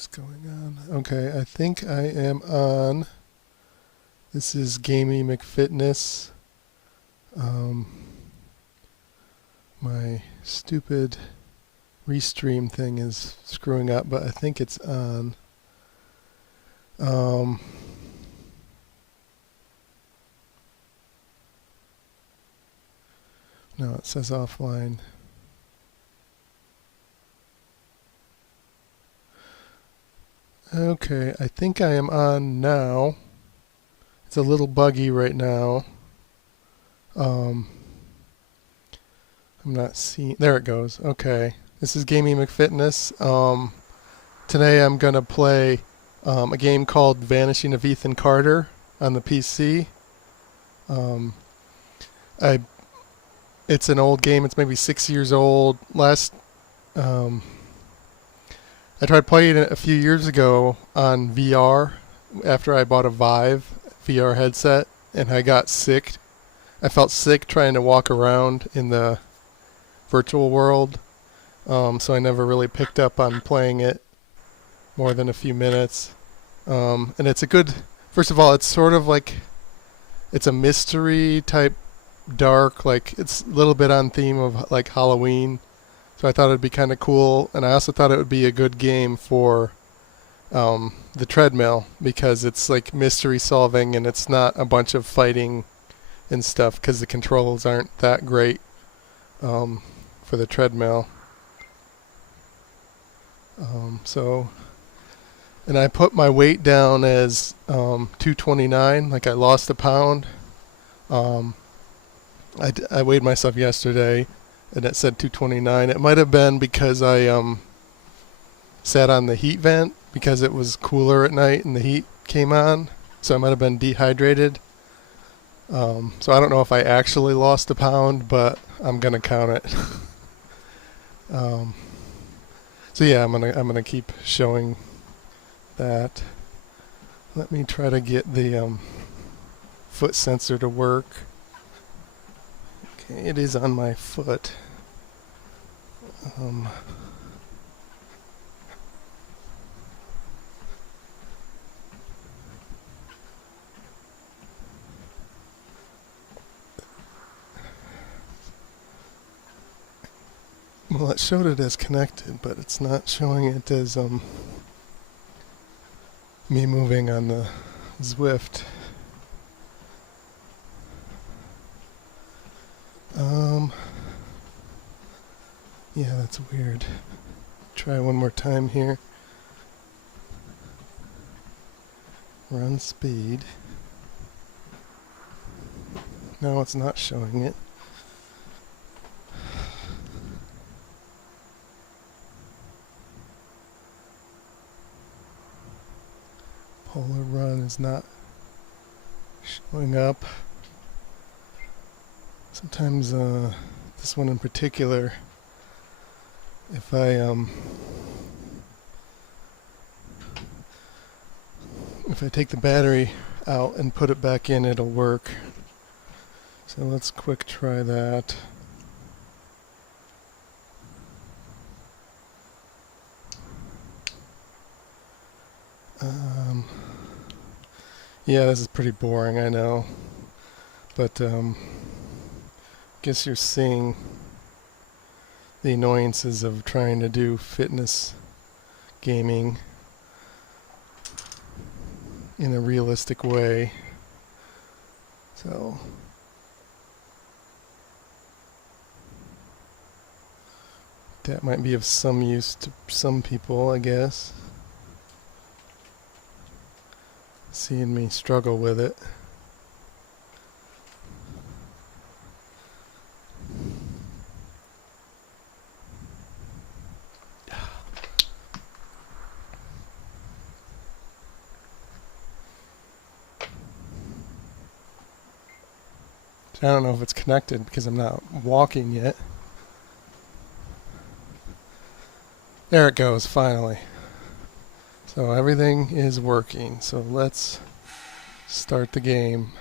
is going on? Okay, I think I am on. This is Gamey McFitness. Um, my stupid restream thing is screwing up, but I think it's on. Um, no, it says offline. Okay, I think I am on now. It's a little buggy right now. Um, I'm not seeing. There it goes. Okay, this is Gamey McFitness. Today I'm gonna play a game called Vanishing of Ethan Carter on the PC. Um, I It's an old game. It's maybe 6 years old. Um, I tried playing it a few years ago on VR after I bought a Vive VR headset, and I got sick. I felt sick trying to walk around in the virtual world, so I never really picked up on playing it more than a few minutes. And it's a good. First of all, it's sort of like it's a mystery type dark, like it's a little bit on theme of like Halloween. So I thought it'd be kind of cool, and I also thought it would be a good game for the Treadmill because it's like mystery solving and it's not a bunch of fighting and stuff because the controls aren't that great for the Treadmill. So, and I put my weight down as 229, like I lost a pound. Um, I weighed myself yesterday, and it said 229. It might have been because I sat on the heat vent because it was cooler at night and the heat came on, so I might have been dehydrated. So I don't know if I actually lost a pound, but I'm gonna count it. um, so yeah, I'm gonna keep showing that. Let me try to get the foot sensor to work. Okay, it is on my foot. Um, well, it showed it as connected, but it's not showing it as me moving on the Zwift. Yeah, that's weird. Try one more time here. Run speed. No, it's not showing it. Polar run is not showing up. Sometimes this one in particular, if I take the battery out and put it back in, it'll work. So let's quick try that. Yeah, this is pretty boring, I know. But guess you're seeing the annoyances of trying to do fitness gaming in a realistic way. So that might be of some use to some people, I guess. Seeing me struggle with it. I don't know if it's connected because I'm not walking yet. There it goes, finally. So everything is working. So let's start the game.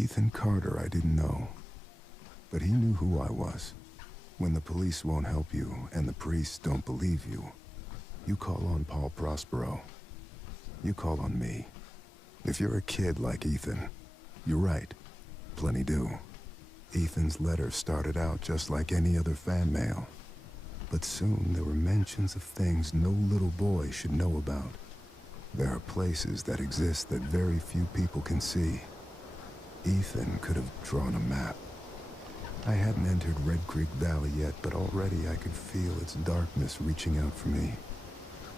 Ethan Carter I didn't know, but he knew who I was. When the police won't help you and the priests don't believe you, you call on Paul Prospero. You call on me. If you're a kid like Ethan, you're right. Plenty do. Ethan's letter started out just like any other fan mail. But soon there were mentions of things no little boy should know about. There are places that exist that very few people can see. Ethan could have drawn a map. I hadn't entered Red Creek Valley yet, but already I could feel its darkness reaching out for me.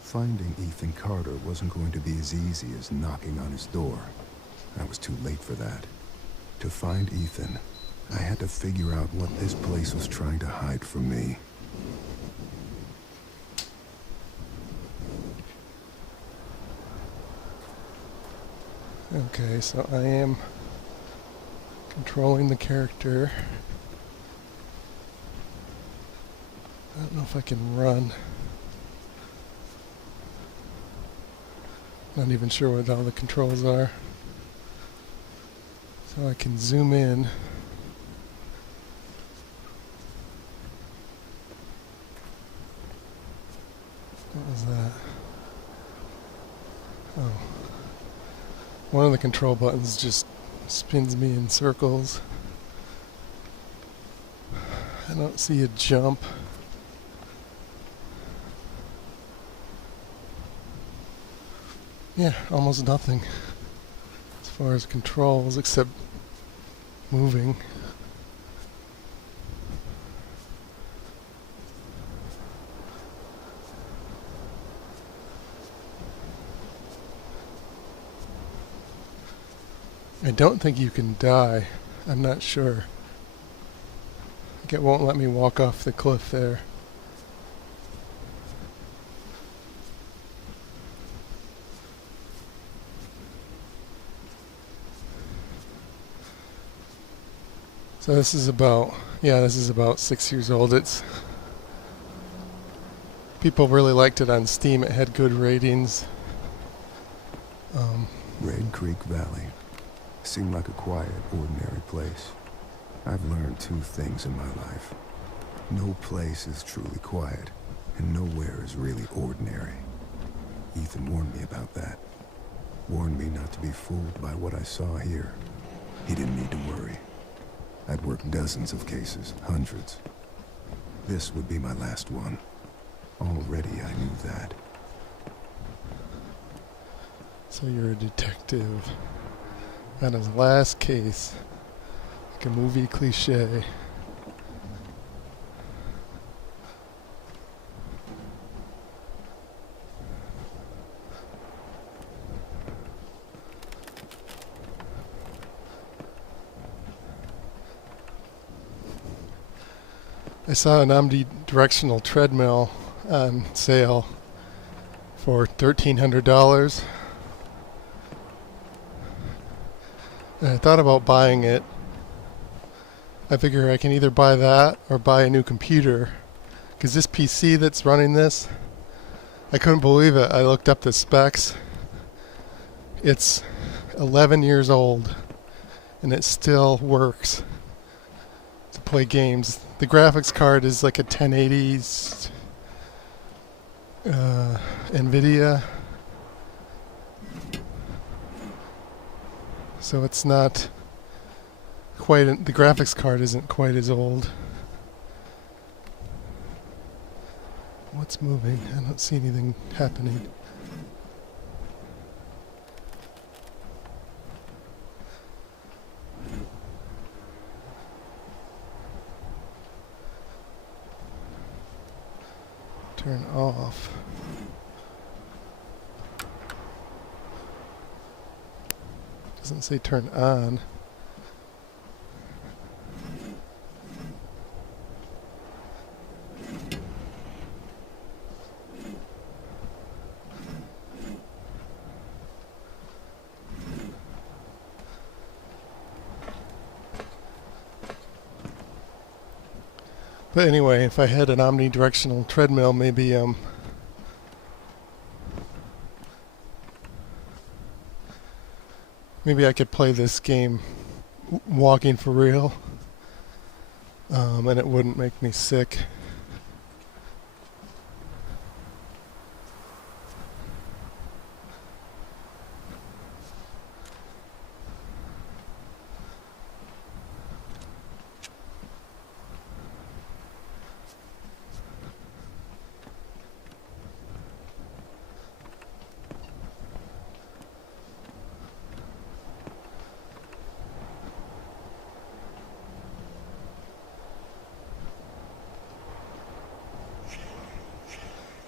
Finding Ethan Carter wasn't going to be as easy as knocking on his door. I was too late for that. To find Ethan, I had to figure out what this place was trying to hide from me. Okay, so I am controlling the character. I don't know if I can run. Not even sure what all the controls are. So I can zoom in. What was that? Oh. One of the control buttons just spins me in circles. I don't see a jump. Yeah, almost nothing as far as controls except moving. I don't think you can die. I'm not sure. Like it won't let me walk off the cliff there. So this is about 6 years old. People really liked it on Steam. It had good ratings. Red Creek Valley seemed like a quiet, ordinary place. I've learned two things in my life. No place is truly quiet, and nowhere is really ordinary. Ethan warned me about that. Warned me not to be fooled by what I saw here. He didn't need to worry. I'd worked dozens of cases, hundreds. This would be my last one. Already I knew that. So you're a detective. On his last case. Like a movie cliche. I saw an omnidirectional treadmill on sale for $1,300. And I thought about buying it. I figure I can either buy that or buy a new computer. Because this PC that's running this, I couldn't believe it. I looked up the specs. It's 11 years old and it still works to play games. The graphics card is like a 1080s NVIDIA. So it's not quite, the graphics card isn't quite as old. What's moving? I don't see anything happening. Turn off. Doesn't say turn on. But anyway, if I had an omnidirectional treadmill, maybe maybe I could play this game walking for real, and it wouldn't make me sick.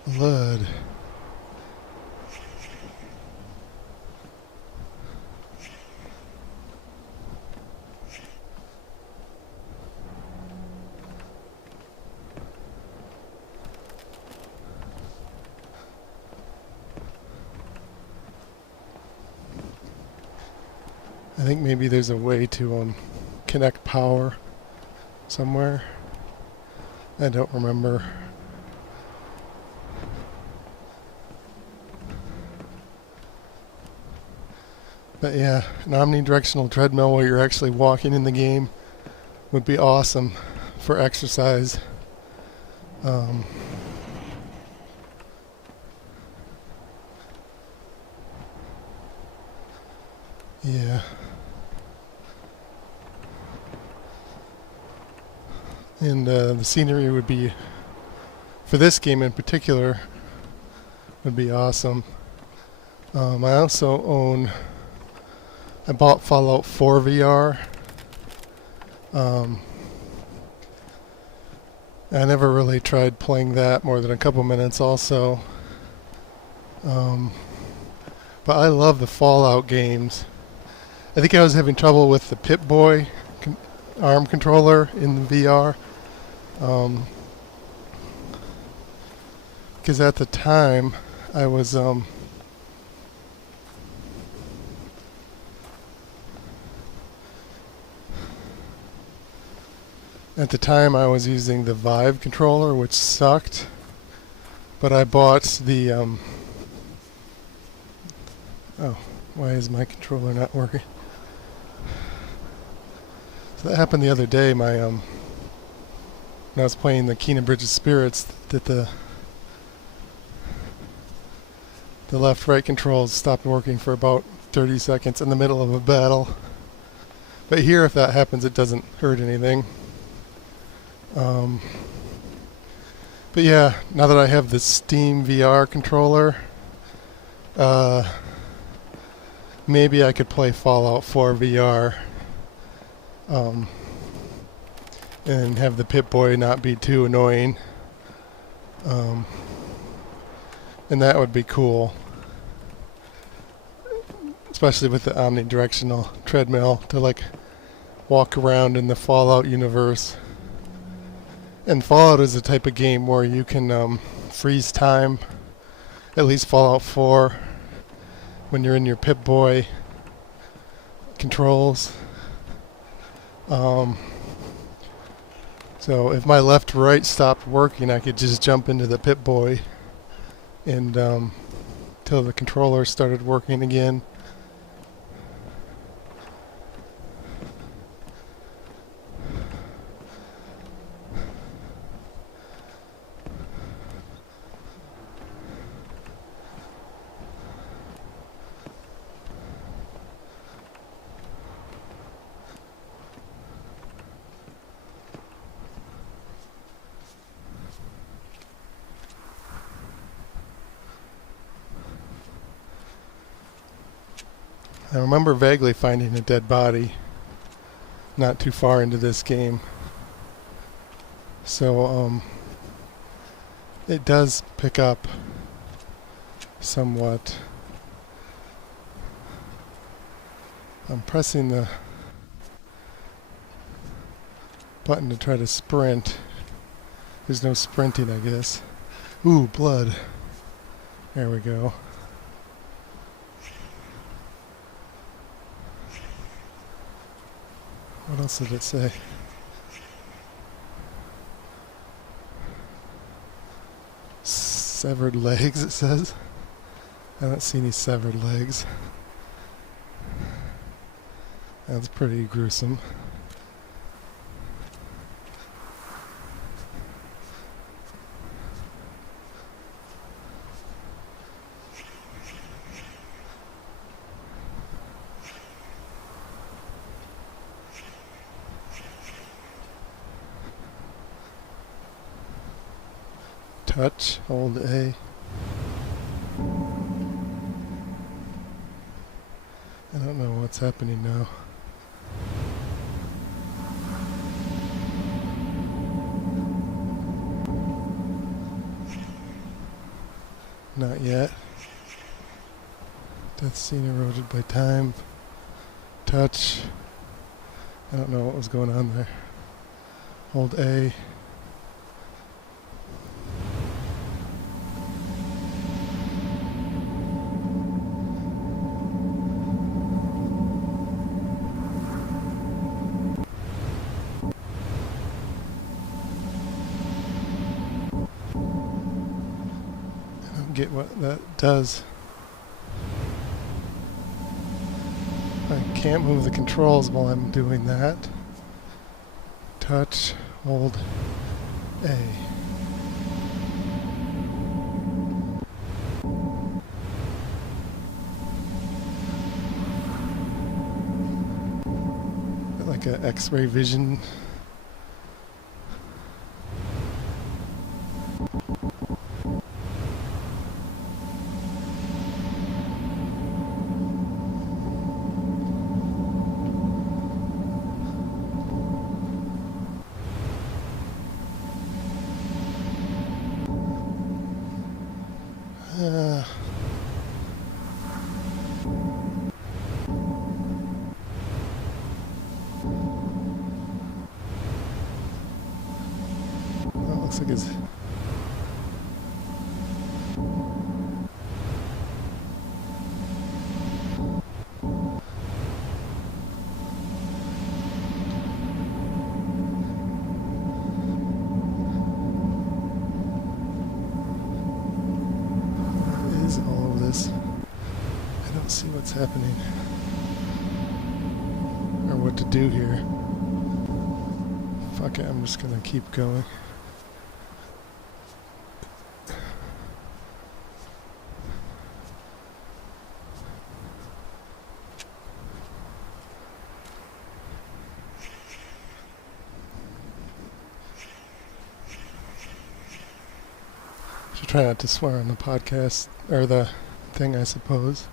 Blood. I think maybe there's a way to connect power somewhere. I don't remember. But yeah, an omnidirectional treadmill where you're actually walking in the game would be awesome for exercise. Yeah. And the scenery would be, for this game in particular, would be awesome. I also I bought Fallout 4 VR. I never really tried playing that more than a couple minutes also. But I love the Fallout games. I think I was having trouble with the Pip-Boy ARM controller in the VR. Because at the time I was using the Vive controller, which sucked. But I bought the oh, why is my controller not working? So that happened the other day. When I was playing the Kena Bridge of Spirits, that the left-right controls stopped working for about 30 seconds in the middle of a battle. But here, if that happens, it doesn't hurt anything. But yeah, now that I have the Steam VR controller, maybe I could play Fallout 4 VR, and have the Pip-Boy not be too annoying. And that would be cool. Especially with the omnidirectional treadmill to like walk around in the Fallout universe. And Fallout is a type of game where you can freeze time, at least Fallout 4, when you're in your Pip-Boy controls. So if my left-right stopped working, I could just jump into the Pip-Boy and till the controller started working again. I remember vaguely finding a dead body not too far into this game. So, it does pick up somewhat. I'm pressing the button to try to sprint. There's no sprinting, I guess. Ooh, blood. There we go. What else did it say? Severed legs, it says. I don't see any severed legs. That's pretty gruesome. Touch, hold A. I don't know what's happening now. Not yet. Death scene eroded by time. Touch. I don't know what was going on there. Hold A. Get what that does. I can't move the controls while I'm doing that. Touch, hold A. Like a X-ray vision. Well, looks like it's all of this. I don't see what's happening or what to do here. Fuck it, I'm just gonna keep going. Should try not to swear on the podcast or the thing, I suppose.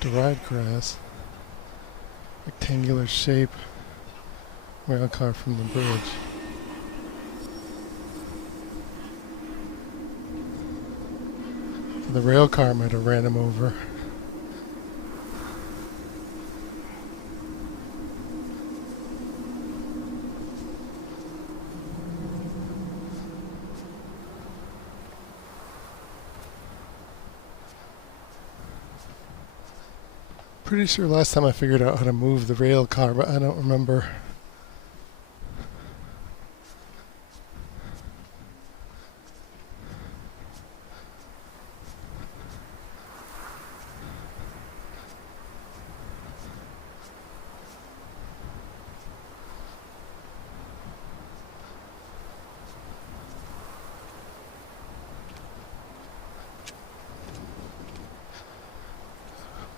Derived grass, rectangular shape, rail car from the bridge. The rail car might have ran him over. Pretty sure last time I figured out how to move the rail car, but I don't remember.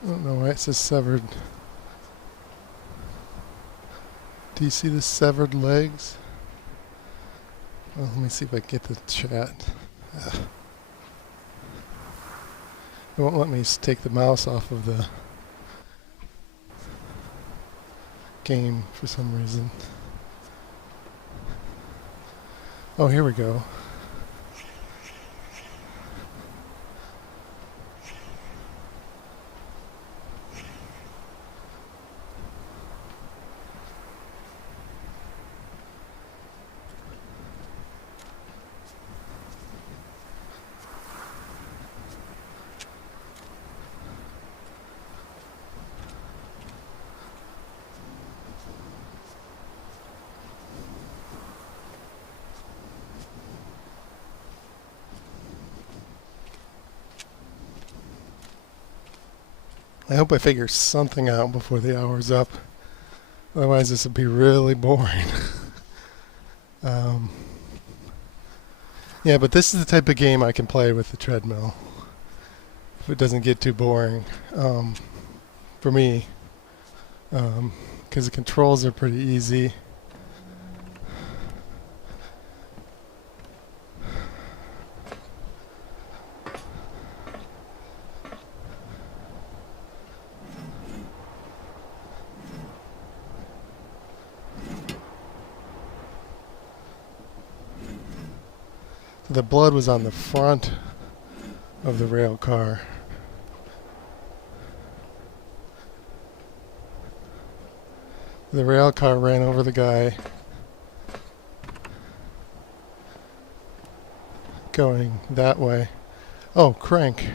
I don't know why it says severed. Do you see the severed legs? Well, let me see if I can get the chat. It won't let me take the mouse off of the game for some reason. Oh, here we go. I hope I figure something out before the hour's up. Otherwise this would be really boring. um, yeah, but this is the type of game I can play with the treadmill. If it doesn't get too boring. For me. Because the controls are pretty easy. The blood was on the front of the rail car. The rail car ran over the guy going that way. Oh, crank.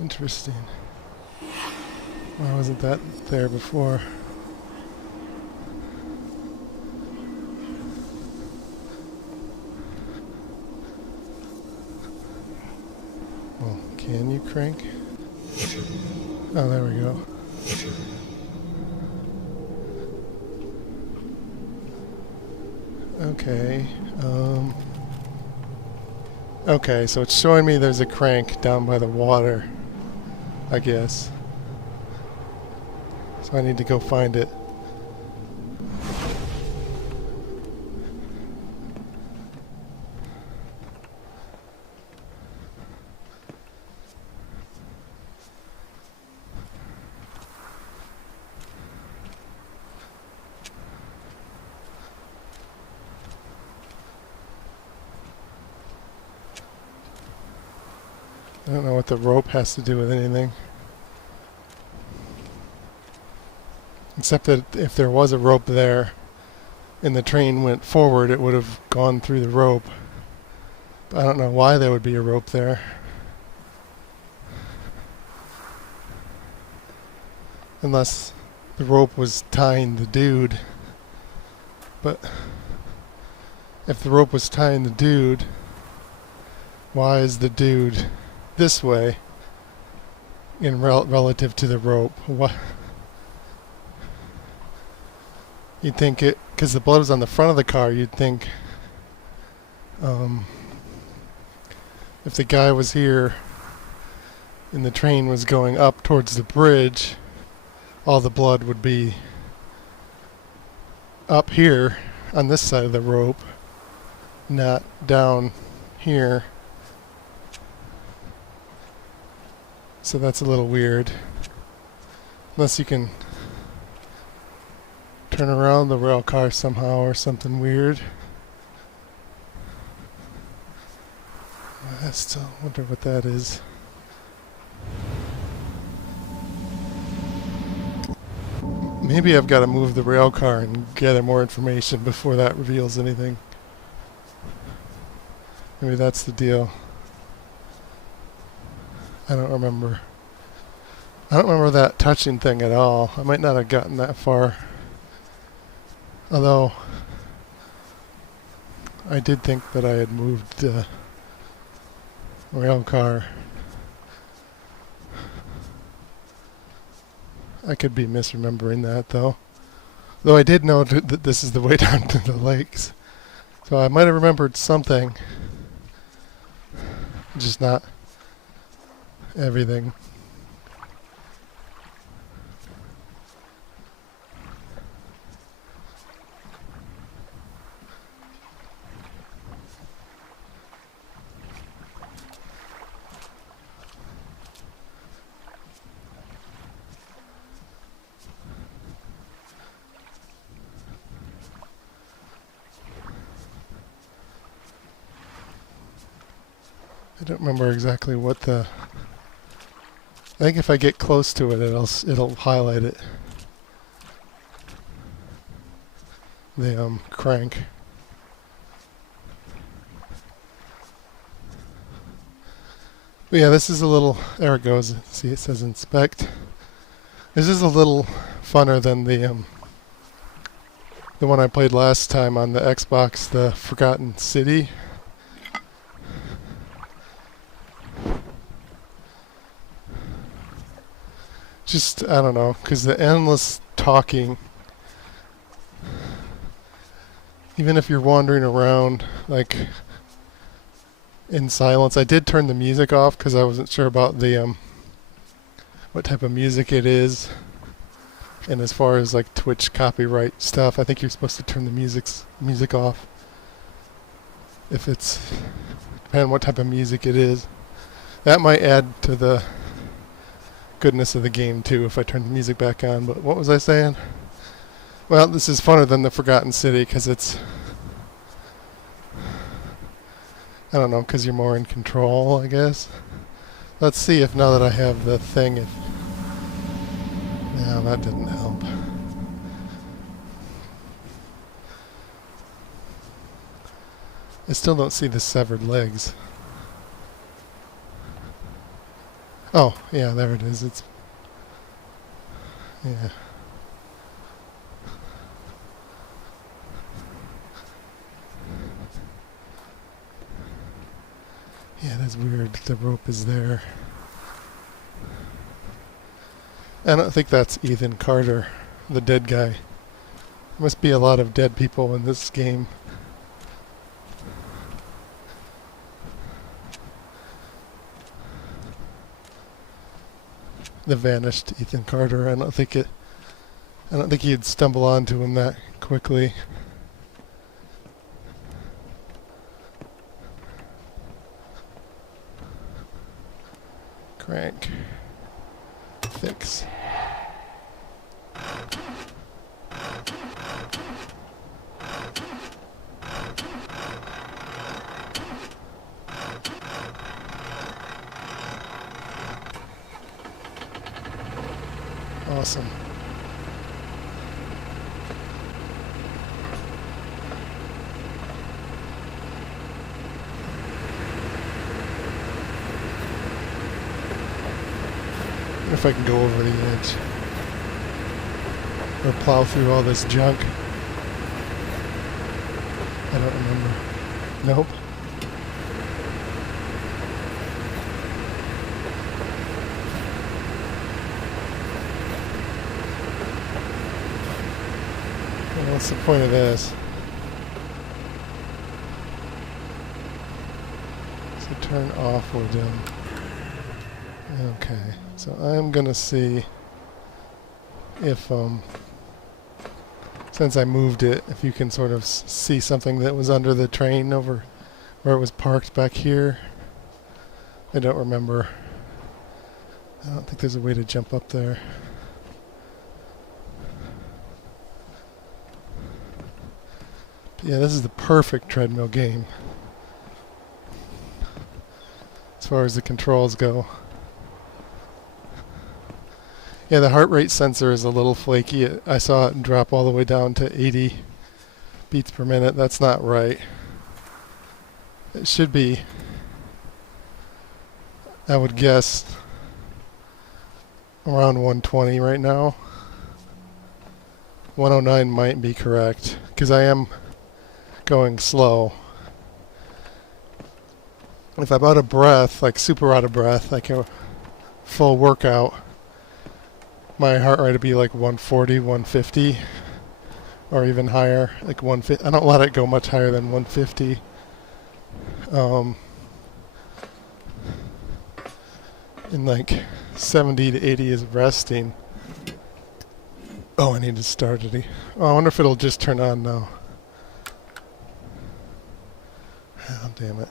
Interesting. Why wasn't that there before? Well, can you crank? Oh, there we go. Okay. Okay, so it's showing me there's a crank down by the water, I guess. So I need to go find it. I don't know what the rope has to do with anything. Except that if there was a rope there and the train went forward, it would have gone through the rope. But I don't know why there would be a rope there. Unless the rope was tying the dude. But if the rope was tying the dude, why is the dude this way in relative to the rope? What? You'd think it, because the blood was on the front of the car, you'd think if the guy was here and the train was going up towards the bridge, all the blood would be up here on this side of the rope, not down here. So that's a little weird. Unless you can turn around the rail car somehow or something weird. I still wonder what that is. Maybe I've got to move the rail car and gather more information before that reveals anything. Maybe that's the deal. I don't remember. I don't remember that touching thing at all. I might not have gotten that far. Although, I did think that I had moved the rail car. I could be misremembering that though. Though I did know that this is the way down to the lakes. So I might have remembered something. Just not everything. I don't remember exactly what the... I think if I get close to it, it'll highlight it. The crank. But yeah, this is a little... There it goes. See, it says inspect. This is a little funner than the one I played last time on the Xbox, the Forgotten City. just, I don't know, because the endless talking, even if you're wandering around, like, in silence. I did turn the music off because I wasn't sure about the, what type of music it is. And as far as, like, Twitch copyright stuff, I think you're supposed to turn the music off. If it's, depending on what type of music it is. That might add to the goodness of the game too if I turn the music back on. But what was I saying? Well, this is funner than the Forgotten City because it's, I don't know, because you're more in control, I guess. Let's see if now that I have the thing, if, no, that didn't help. I still don't see the severed legs. Oh, yeah, there it is. It's, yeah. Yeah, that's weird. The rope is there. I don't think that's Ethan Carter, the dead guy. There must be a lot of dead people in this game. The vanished Ethan Carter. I don't think you'd stumble onto him that quickly. Crank. Fix. Awesome. If I can go over the edge or plow through all this junk. I don't remember. Nope. Well, what's the point of this? So turn off or down. Okay, so I'm gonna see if, since I moved it, if you can sort of see something that was under the train over where it was parked back here. I don't remember. I don't think there's a way to jump up there. But yeah, this is the perfect treadmill game as far as the controls go. Yeah, the heart rate sensor is a little flaky. I saw it drop all the way down to 80 beats per minute. That's not right. It should be, I would guess, around 120 right now. 109 might be correct, because I am going slow. If I'm out of breath, like super out of breath, like a full workout, my heart rate would be like 140, 150, or even higher, like 150. I don't let it go much higher than 150. And like 70 to 80 is resting. Oh, I need to start it. Oh, I wonder if it'll just turn on now. Oh, damn it.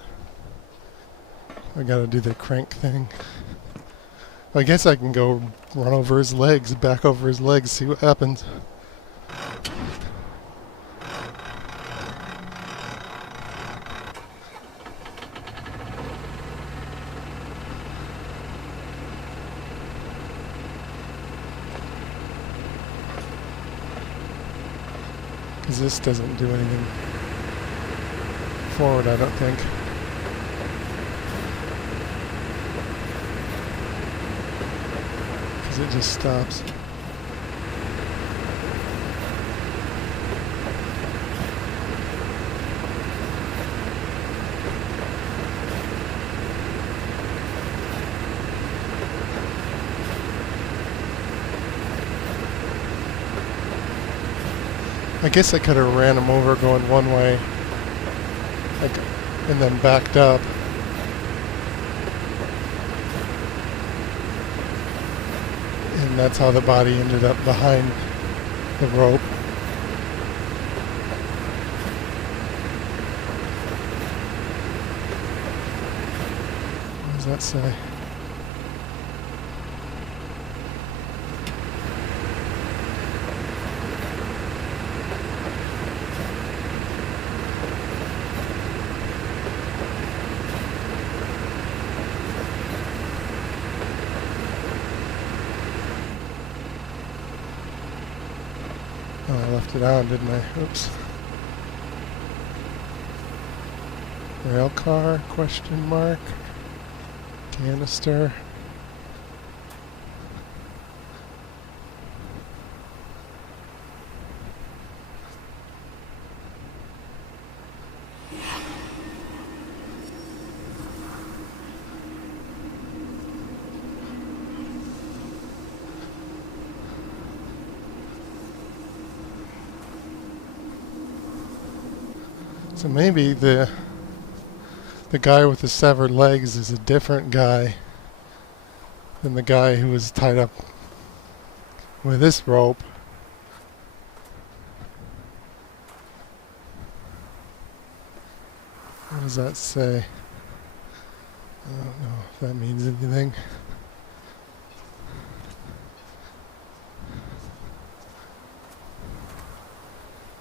I gotta do the crank thing. I guess I can go run over his legs, back over his legs, see what happens. Because this doesn't do anything forward, I don't think. It just stops. I guess I could have ran him over going one way, like, and then backed up. And that's how the body ended up behind the rope. What does that say? Oh, I left it on, didn't I? Oops. Rail car, question mark. Canister. So maybe the guy with the severed legs is a different guy than the guy who was tied up with this rope. What does that say? I don't know if that means anything.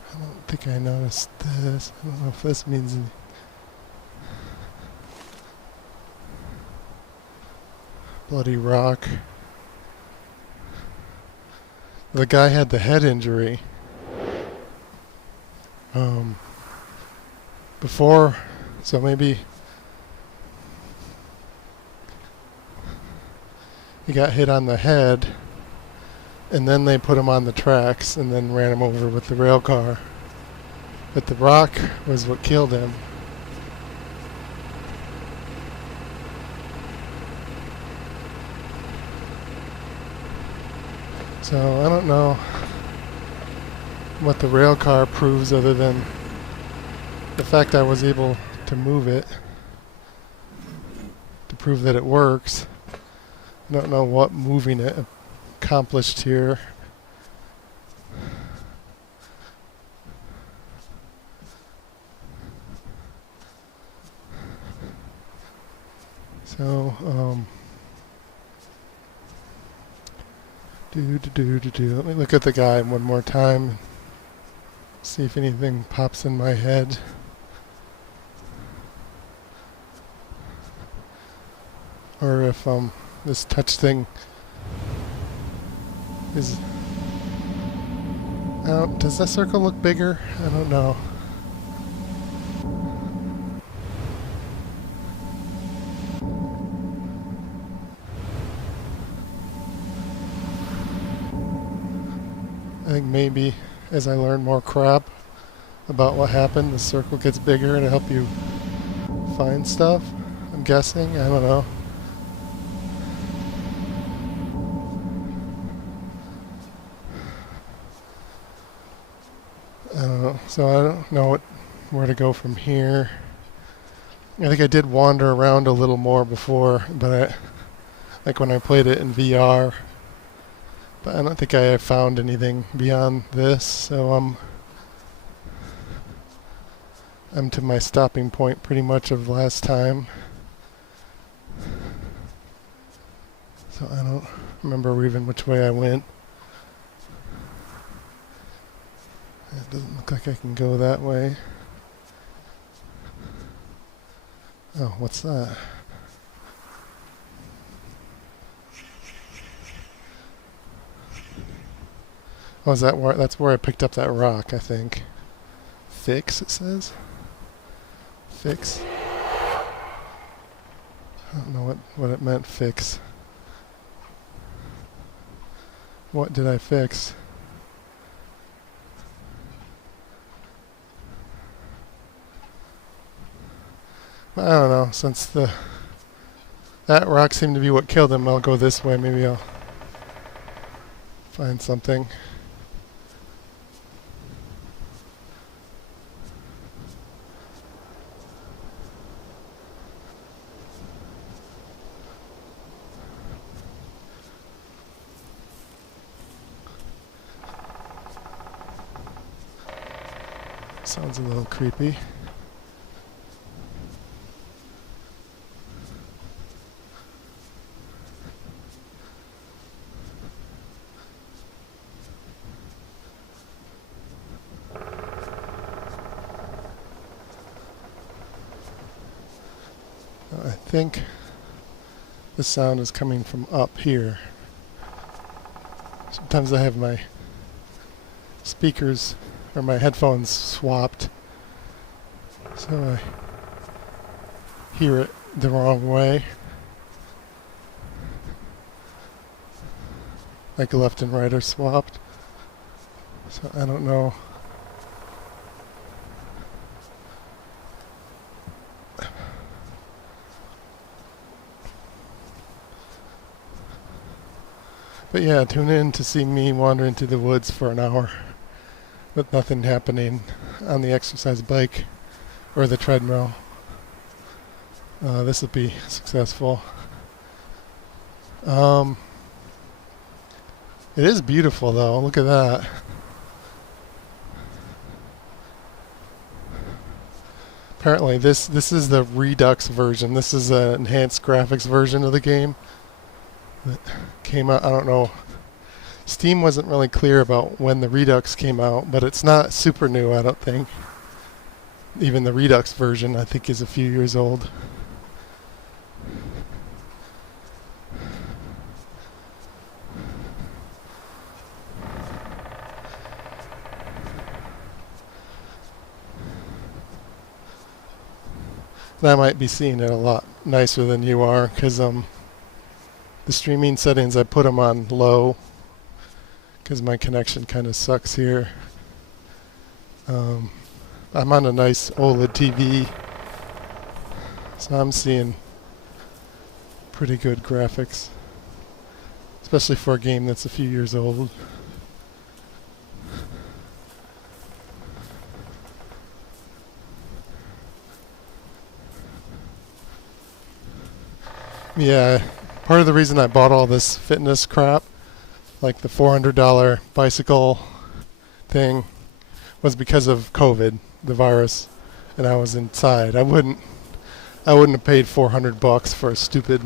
I don't think I noticed this. I don't know if this means anything. Bloody rock. The guy had the head injury. Before, so maybe he got hit on the head, and then they put him on the tracks and then ran him over with the rail car. But the rock was what killed him. So I don't know what the rail car proves other than the fact I was able to move it to prove that it works. I don't know what moving it accomplished here. So, let me look at the guy one more time. See if anything pops in my head. Or if this touch thing is... does that circle look bigger? I don't know. I think maybe as I learn more crap about what happened, the circle gets bigger to help you find stuff. I'm guessing. I don't know. So I don't know where to go from here. I think I did wander around a little more before, but like when I played it in VR. But I don't think I have found anything beyond this, so I'm to my stopping point pretty much of last time. So I don't remember even which way I went. It doesn't look like I can go that way. Oh, what's that? Oh, is that where? That's where I picked up that rock, I think. Fix, it says. Fix. I don't know what it meant, fix. What did I fix? I don't know, since that rock seemed to be what killed him, I'll go this way, maybe I'll find something. Sounds a little creepy. I think the sound is coming from up here. Sometimes I have my speakers or my headphones swapped, so I hear it the wrong way. Like left and right are swapped. So I don't know. But yeah, tune in to see me wandering through the woods for an hour with nothing happening on the exercise bike or the treadmill. This will be successful. It is beautiful though, look at that. Apparently this is the Redux version. This is an enhanced graphics version of the game that came out, I don't know. Steam wasn't really clear about when the Redux came out, but it's not super new, I don't think. Even the Redux version, I think, is a few years old. And I might be seeing it a lot nicer than you are, because the streaming settings, I put them on low because my connection kind of sucks here. I'm on a nice OLED TV, so I'm seeing pretty good graphics, especially for a game that's a few years old. Yeah, part of the reason I bought all this fitness crap, like the $400 bicycle thing, was because of COVID, the virus, and I was inside. I wouldn't have paid $400 for a stupid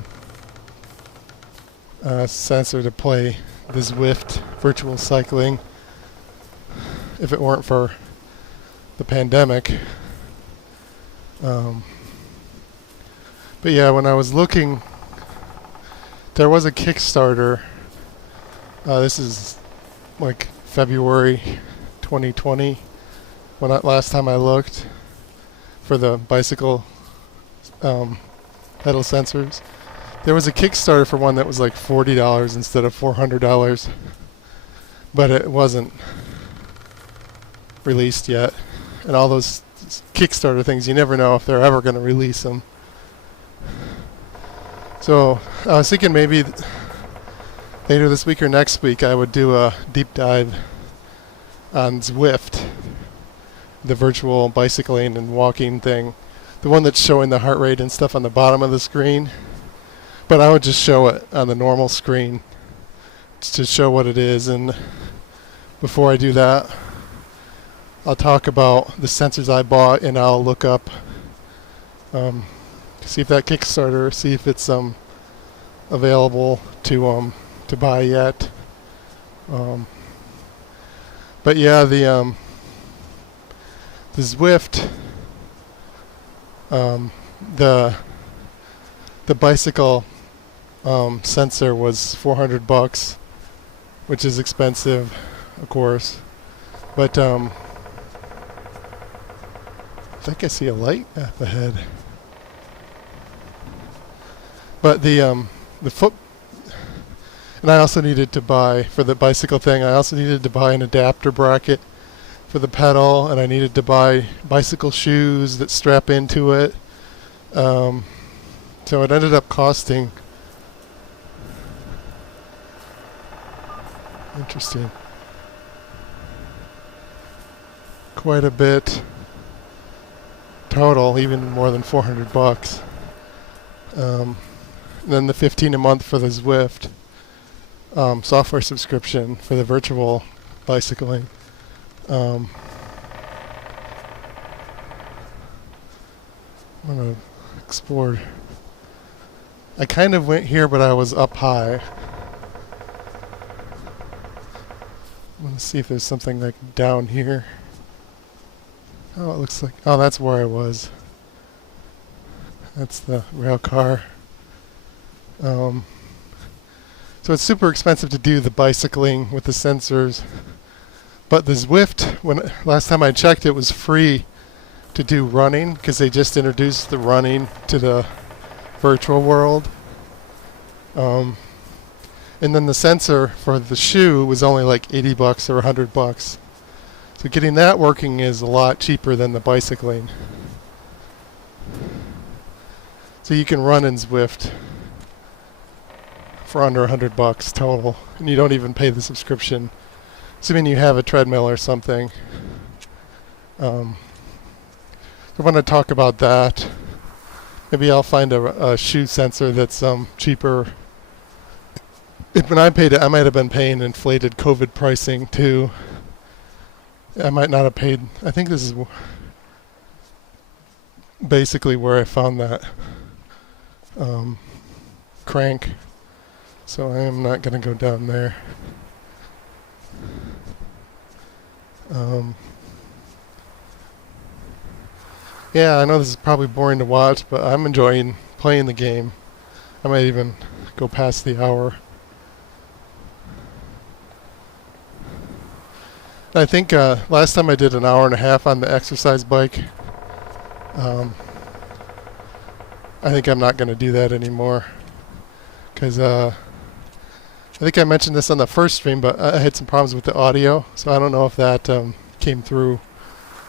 sensor to play the Zwift virtual cycling if it weren't for the pandemic. But yeah, when I was looking, there was a Kickstarter. This is like February 2020 when last time I looked, for the bicycle pedal sensors. There was a Kickstarter for one that was like $40 instead of $400, but it wasn't released yet. And all those Kickstarter things, you never know if they're ever going to release them. So I was thinking maybe later this week or next week I would do a deep dive on Zwift, the virtual bicycling and walking thing, the one that's showing the heart rate and stuff on the bottom of the screen. But I would just show it on the normal screen to show what it is. And before I do that, I'll talk about the sensors I bought, and I'll look up, see if that Kickstarter, see if it's available to buy yet. But yeah, the Zwift, the bicycle sensor was $400, which is expensive, of course. But I think I see a light up ahead. But the foot, and I also needed to buy, for the bicycle thing, I also needed to buy an adapter bracket for the pedal, and I needed to buy bicycle shoes that strap into it. So it ended up costing, interesting, quite a bit total, even more than $400. Then the $15 a month for the Zwift software subscription for the virtual bicycling. I'm gonna explore. I kind of went here, but I was up high. I'm gonna see if there's something like down here. Oh, it looks like, oh, that's where I was. That's the rail car. So it's super expensive to do the bicycling with the sensors. But the Zwift, when last time I checked, it was free to do running because they just introduced the running to the virtual world. And then the sensor for the shoe was only like $80 or $100. So getting that working is a lot cheaper than the bicycling. So you can run in Zwift for under $100 total, and you don't even pay the subscription, assuming you have a treadmill or something. I want to talk about that. Maybe I'll find a shoe sensor that's cheaper. When I paid it, I might have been paying inflated COVID pricing too. I might not have paid. I think this is basically where I found that crank. So I am not going to go down there. Yeah, I know this is probably boring to watch, but I'm enjoying playing the game. I might even go past the hour. I think last time I did an hour and a half on the exercise bike. I think I'm not going to do that anymore. Because I think I mentioned this on the first stream, but I had some problems with the audio. So I don't know if that came through.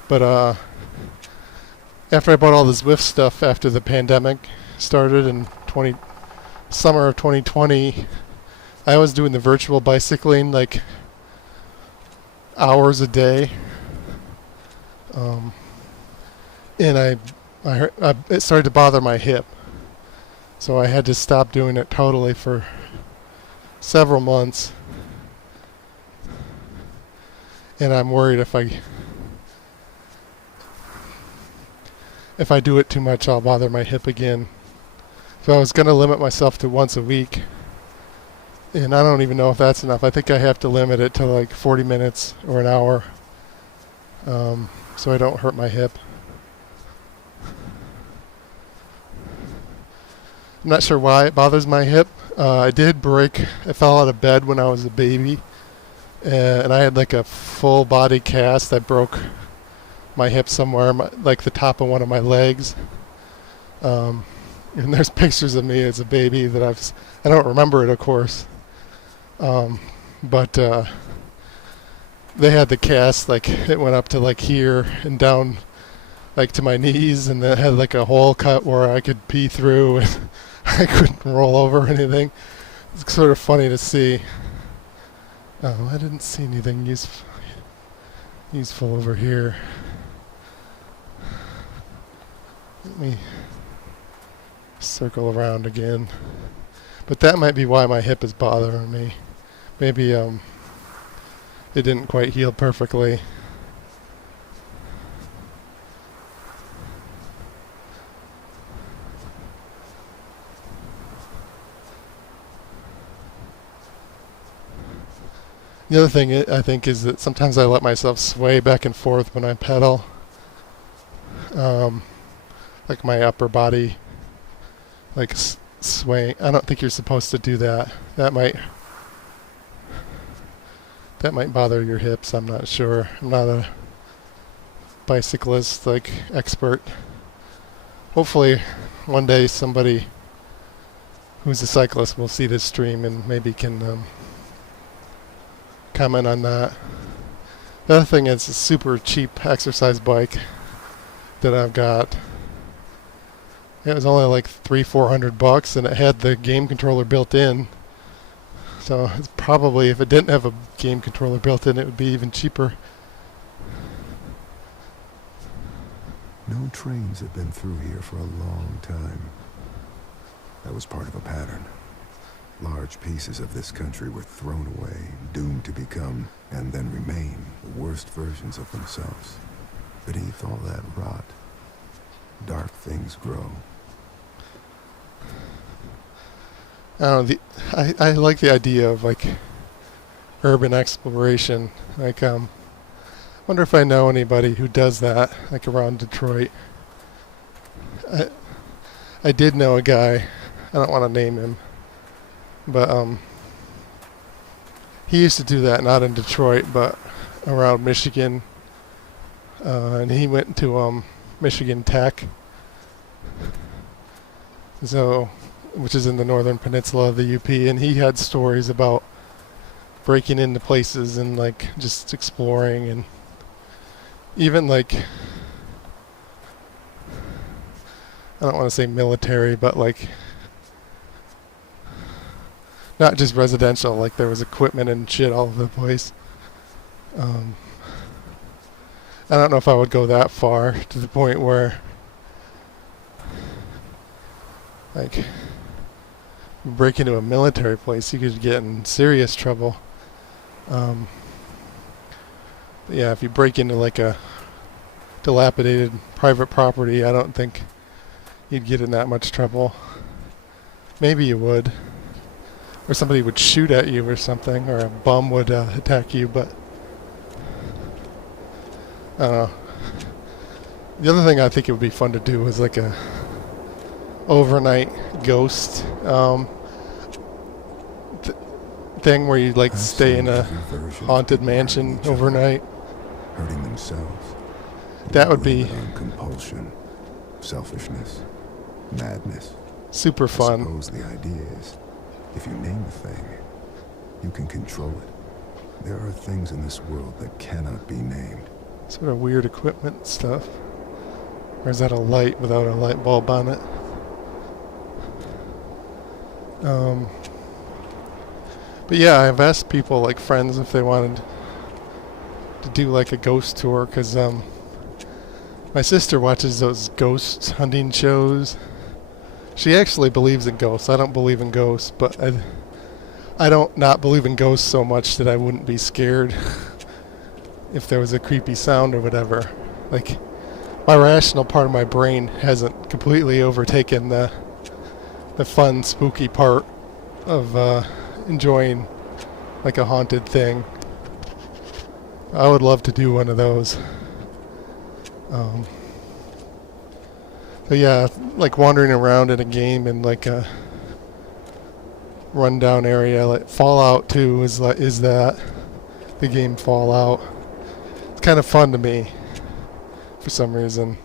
But after I bought all the Zwift stuff after the pandemic started in summer of 2020, I was doing the virtual bicycling like hours a day, and it started to bother my hip, so I had to stop doing it totally for several months, and I'm worried if I do it too much, I'll bother my hip again. So I was going to limit myself to once a week. And I don't even know if that's enough. I think I have to limit it to like 40 minutes or an hour, so I don't hurt my hip. I'm not sure why it bothers my hip. I fell out of bed when I was a baby, and I had like a full body cast. I broke my hip somewhere, like the top of one of my legs. And there's pictures of me as a baby that I don't remember it, of course. But they had the cast, like it went up to like here and down like to my knees, and it had like a hole cut where I could pee through and I couldn't roll over or anything. It's sort of funny to see. I didn't see anything useful over here. Let me circle around again. But that might be why my hip is bothering me. Maybe it didn't quite heal perfectly. The other thing I think is that sometimes I let myself sway back and forth when I pedal. Like my upper body, like swaying. I don't think you're supposed to do that. That might bother your hips. I'm not sure. I'm not a bicyclist like expert. Hopefully one day somebody who's a cyclist will see this stream and maybe can comment on that. The other thing is a super cheap exercise bike that I've got. It was only like $300-400, and it had the game controller built in. So it's probably, if it didn't have a game controller built in, it would be even cheaper. No trains have been through here for a long time. That was part of a pattern. Large pieces of this country were thrown away, doomed to become, and then remain, the worst versions of themselves. Beneath all that rot, dark things grow. I don't know, I like the idea of like urban exploration. Like wonder if I know anybody who does that, like around Detroit. I I did know a guy. I don't want to name him, but he used to do that not in Detroit, but around Michigan. And he went to Michigan Tech, so which is in the northern peninsula of the UP, and he had stories about breaking into places and like just exploring, and even like I don't want to say military, but like not just residential, like there was equipment and shit all over the place. Um, I don't know if I would go that far to the point where like break into a military place, you could get in serious trouble. But yeah, if you break into like a dilapidated private property, I don't think you'd get in that much trouble. Maybe you would. Or somebody would shoot at you or something, or a bum would attack you, but I don't know. The other thing I think it would be fun to do is like a overnight ghost thing where you like I've stay in seen a every version of haunted people mansion hurting each other, overnight. hurting themselves. That would Blame be it on compulsion, selfishness, madness. super I fun. suppose the idea is, if you name a thing, you can control it. There are things in this world that cannot be named. Sort of weird equipment stuff. Or is that a light without a light bulb on it? But yeah, I've asked people, like friends, if they wanted to do like a ghost tour, because my sister watches those ghost hunting shows. She actually believes in ghosts. I don't believe in ghosts, but I don't not believe in ghosts so much that I wouldn't be scared if there was a creepy sound or whatever. Like, my rational part of my brain hasn't completely overtaken the fun, spooky part of enjoying like a haunted thing. I would love to do one of those. So yeah, like wandering around in a game in like a rundown area, like Fallout 2 is that the game Fallout. It's kind of fun to me for some reason.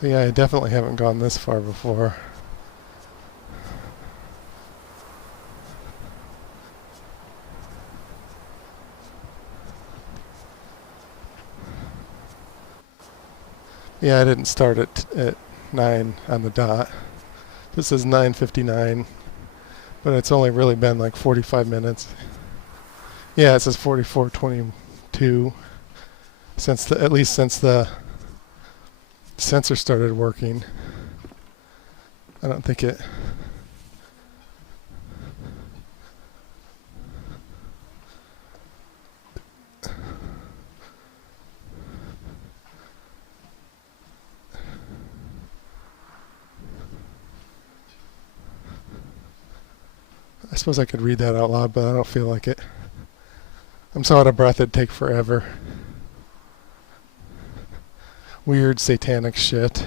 So yeah, I definitely haven't gone this far before. Yeah, I didn't start at 9 on the dot. This is 9:59, but it's only really been like 45 minutes. Yeah, it says 44:22 at least since the sensor started working. I don't think it. I suppose I could read that out loud, but I don't feel like it. I'm so out of breath it'd take forever. Weird satanic shit.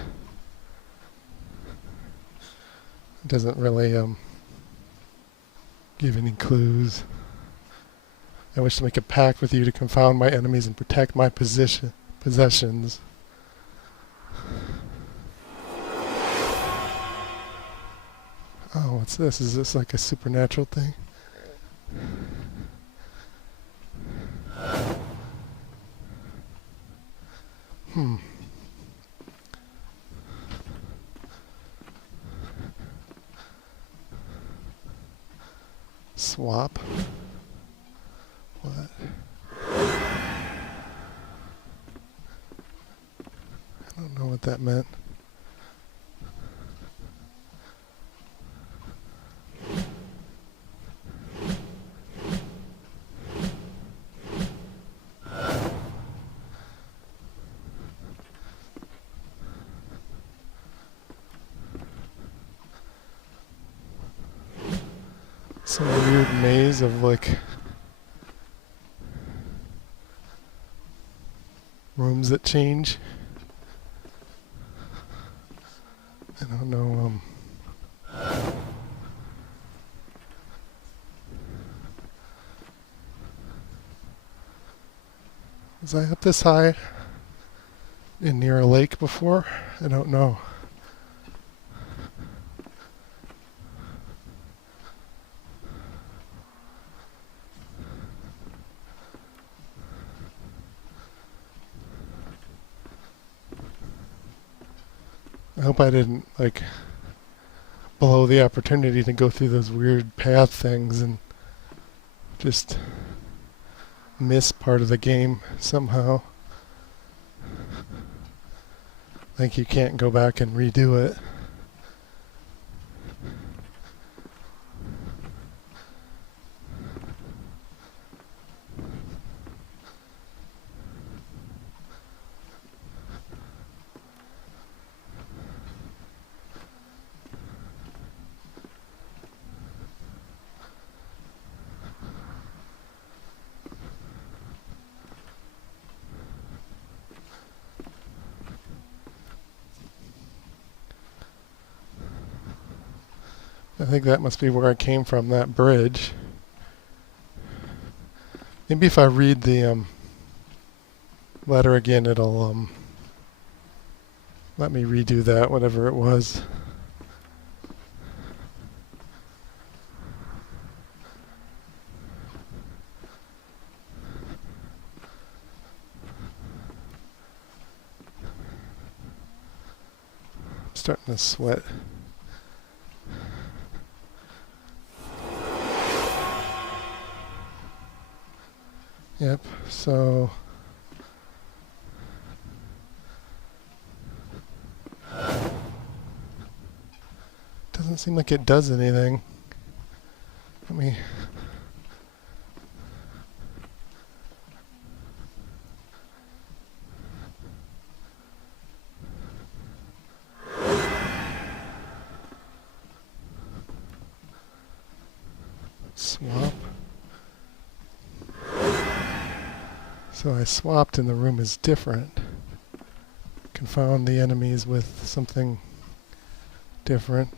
It doesn't really give any clues. I wish to make a pact with you to confound my enemies and protect my possessions. Oh, what's this? Is this like a supernatural thing? Swap? What? I don't know what that meant. Some weird maze of like rooms that change. I don't know. Was I up this high and near a lake before? I don't know. I hope I didn't like blow the opportunity to go through those weird path things and just miss part of the game somehow. Like you can't go back and redo it. I think that must be where I came from, that bridge. Maybe if I read the letter again, it'll let me redo that, whatever it was. I'm starting to sweat. Yep, so doesn't seem like it does anything. Let me swap. So I swapped and the room is different. Confound the enemies with something different.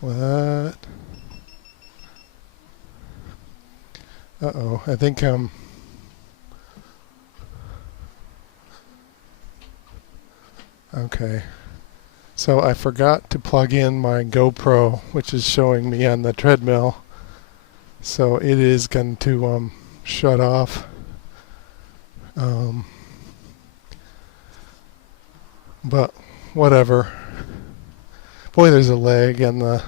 What? Uh-oh, I think okay. So I forgot to plug in my GoPro, which is showing me on the treadmill. So it is going to shut off. But whatever. Boy, there's a lag on the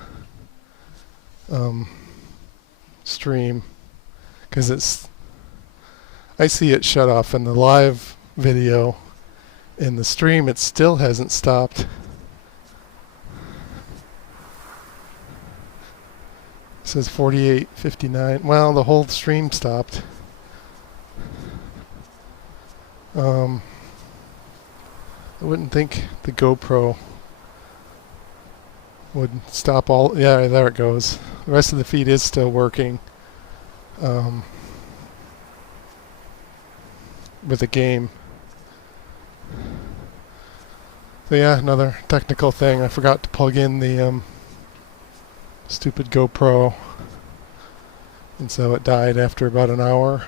stream because I see it shut off in the live video. In the stream, it still hasn't stopped. It says 48:59. Well, the whole stream stopped. I wouldn't think the GoPro would stop all. Yeah, there it goes. The rest of the feed is still working with the game. So yeah, another technical thing. I forgot to plug in the stupid GoPro, and so it died after about an hour.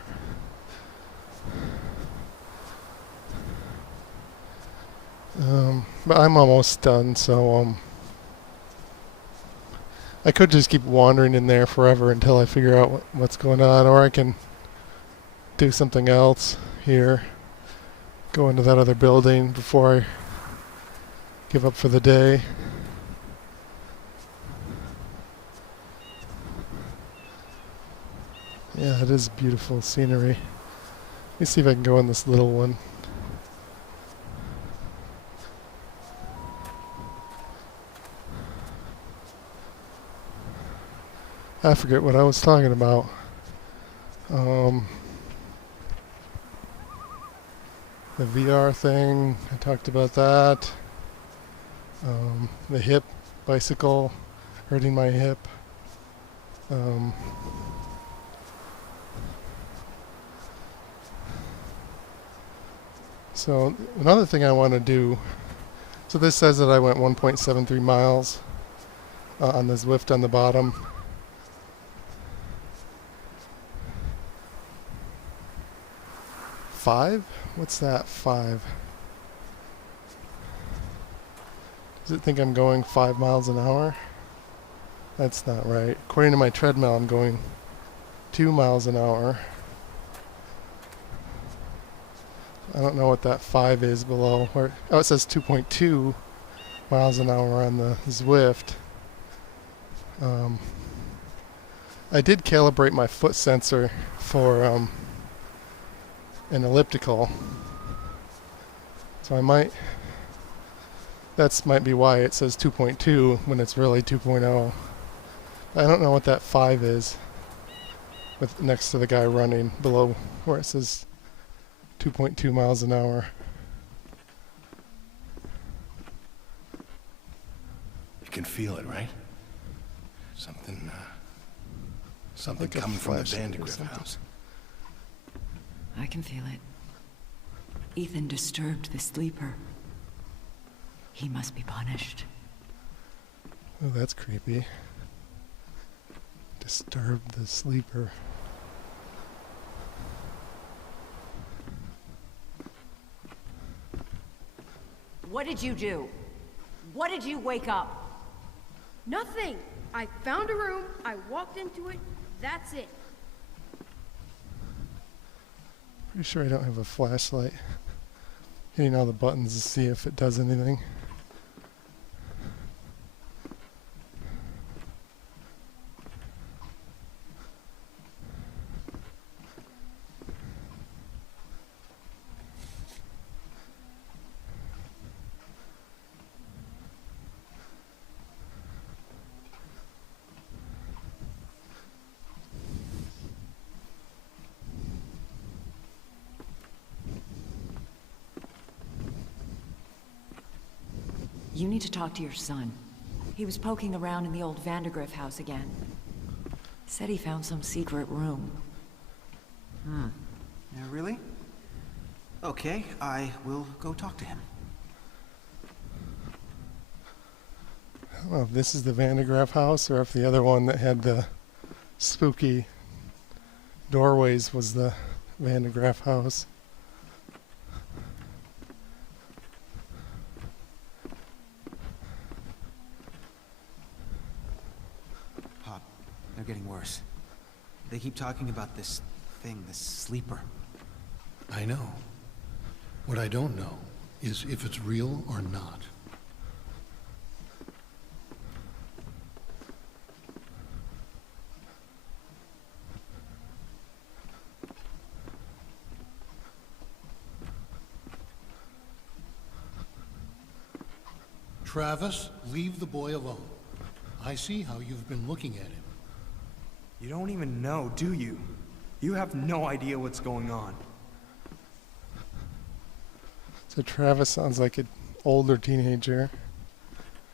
But I'm almost done, so I could just keep wandering in there forever until I figure out what's going on, or I can do something else here. Go into that other building before I give up for the day. Yeah, it is beautiful scenery. Let me see if I can go in this little one. I forget what I was talking about. The VR thing, I talked about that. The hip bicycle, hurting my hip. Um, so another thing I want to do, so this says that I went 1.73 miles on the Zwift on the bottom. Five? What's that? 5. Does it think I'm going 5 miles an hour? That's not right. According to my treadmill, I'm going 2 miles an hour. I don't know what that 5 is below. Oh, it says 2.2 miles an hour on the Zwift. I did calibrate my foot sensor for an elliptical. So that might be why it says 2.2 when it's really 2.0. I don't know what that 5 is next to the guy running below where it says 2.2 miles an hour. You can feel it, right? Something Like a coming from the flashlight or Vandergrift something. house. I can feel it. Ethan disturbed the sleeper. He must be punished. Oh, that's creepy. Disturbed the sleeper. What did you do? What did you wake up? Nothing. I found a room, I walked into it, that's it. Pretty sure I don't have a flashlight. Hitting all the buttons to see if it does anything. You need to talk to your son. He was poking around in the old Vandergrift house again. Said he found some secret room. Yeah, really? Okay, I will go talk to him. I don't know if this is the Vandegraff house or if the other one that had the spooky doorways was the Vandegraff house. Pop, they're getting worse. They keep talking about this thing, this sleeper. I know. What I don't know is if it's real or not. Travis, leave the boy alone. I see how you've been looking at him. You don't even know, do you? You have no idea what's going on. So Travis sounds like an older teenager.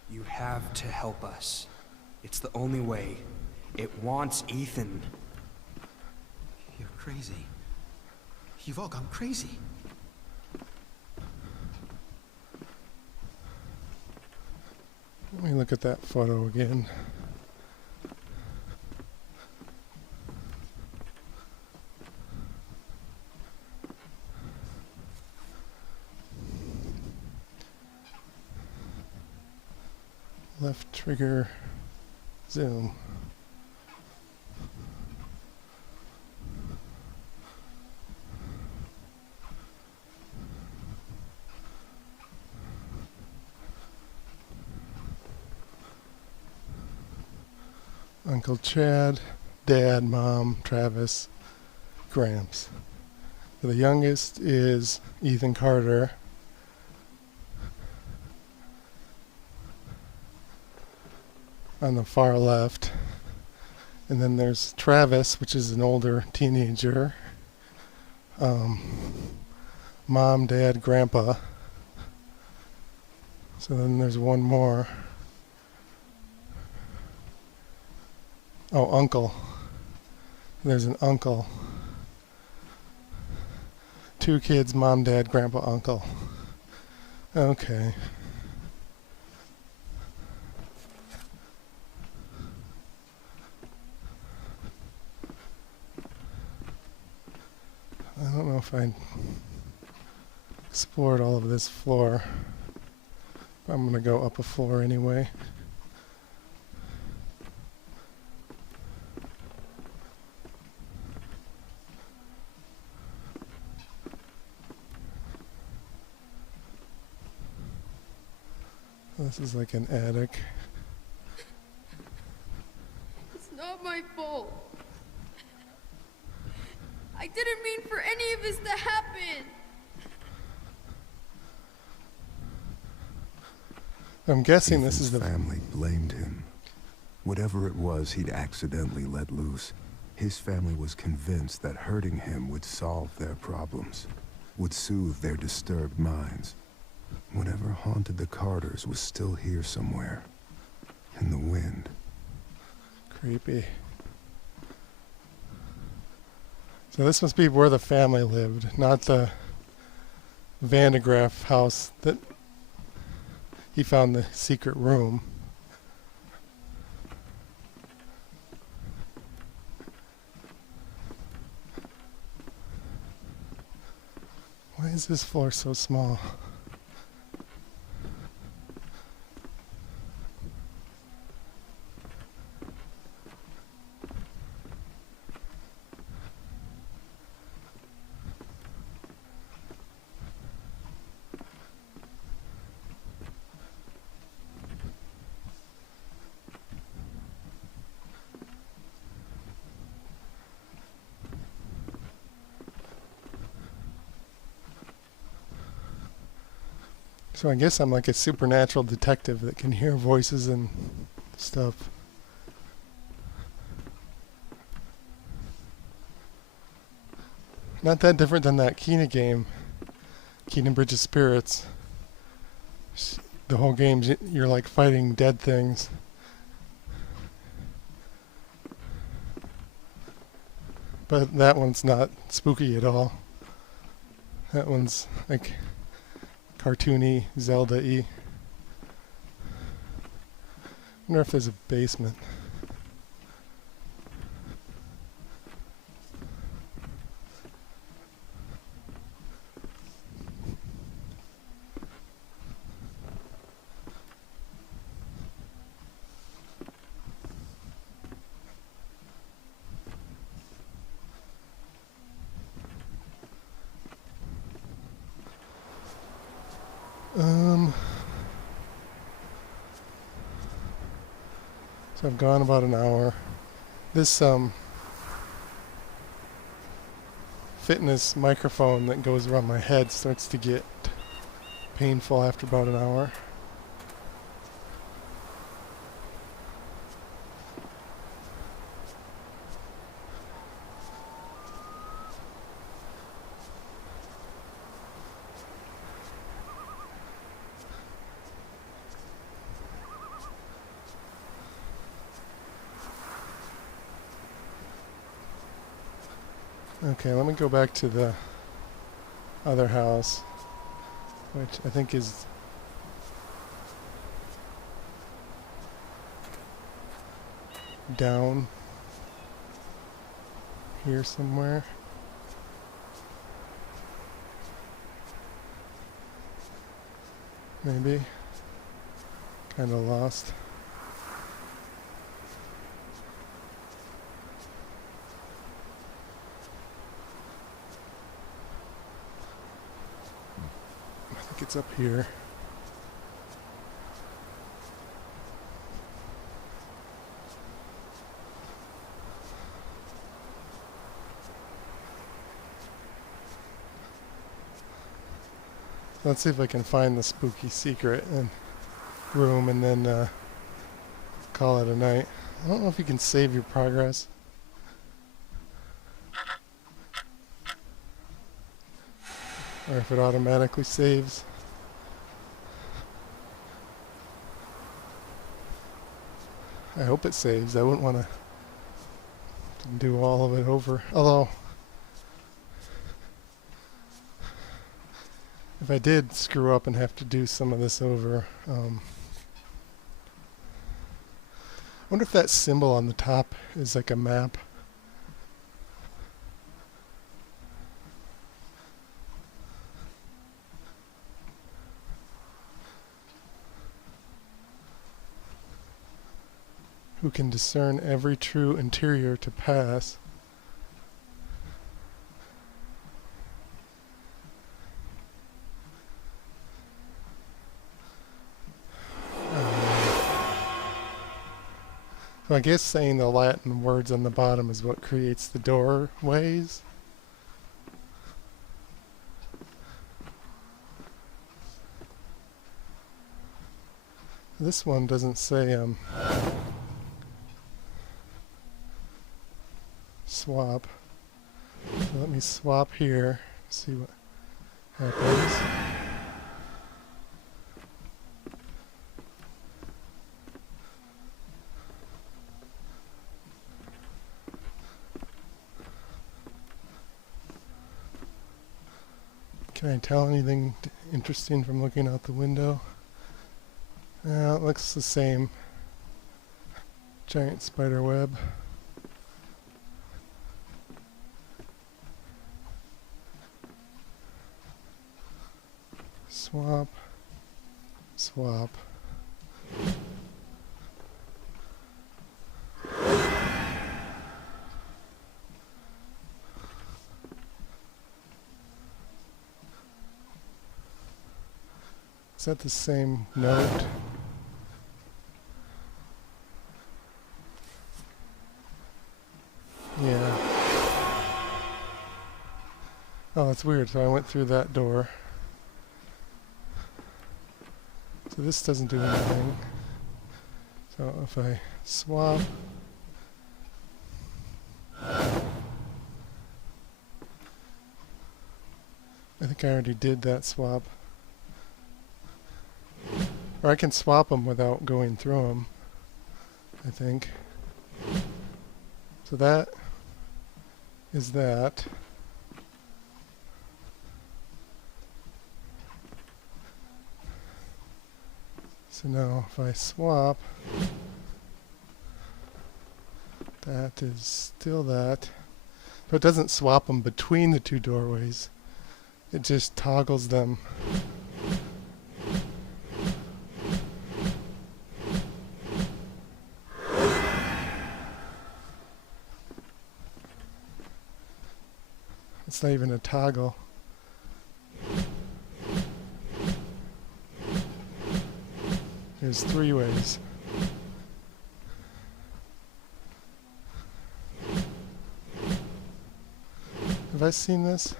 You have to help us. It's the only way. It wants Ethan. You're crazy. You've all gone crazy. Let me look at that photo again. Left trigger, zoom. Uncle Chad, Dad, Mom, Travis, Gramps. The youngest is Ethan Carter. On the far left. And then there's Travis, which is an older teenager. Mom, Dad, Grandpa. So then there's one more. Oh, Uncle. There's an uncle. 2 kids, Mom, Dad, Grandpa, Uncle. Okay. I don't know if I explored all of this floor. I'm gonna go up a floor anyway. This is like an attic. It's not my fault. I didn't mean for any of this to happen. I'm guessing this Ethan's is the family blamed him. Whatever it was he'd accidentally let loose, his family was convinced that hurting him would solve their problems, would soothe their disturbed minds. Whatever haunted the Carters was still here somewhere, in the wind. creepy. So this must be where the family lived, not the Vandegraff house that he found the secret room. Why is this floor so small? So I guess I'm like a supernatural detective that can hear voices and stuff. Not that different than that Kena game, Kena Bridge of Spirits. The whole game, you're like fighting dead things. But that one's not spooky at all. That one's like cartoony, Zelda-y. Wonder if there's a basement. So I've gone about an hour. This fitness microphone that goes around my head starts to get painful after about an hour. Okay, let me go back to the other house, which I think is down here somewhere. Maybe. Kind of lost. It's up here. Let's see if I can find the spooky secret and room and then call it a night. I don't know if you can save your progress. or if it automatically saves. I hope it saves. I wouldn't want to do all of it over. Although, if I did screw up and have to do some of this over, I wonder if that symbol on the top is like a map. Who can discern every true interior to pass. So I guess saying the Latin words on the bottom is what creates the doorways. This one doesn't say swap. So let me swap here, see what happens. Can I tell anything interesting from looking out the window? It looks the same. Giant spider web. Swap. Swap. Is that the same note? Yeah. Oh, that's weird. So I went through that door. So this doesn't do anything. So if I swap, I think I already did that swap. Or I can swap them without going through them, I think. So that is that. So now if I swap, that is still that. But it doesn't swap them between the two doorways. It just toggles them. It's not even a toggle. There's 3 ways. Have I seen this?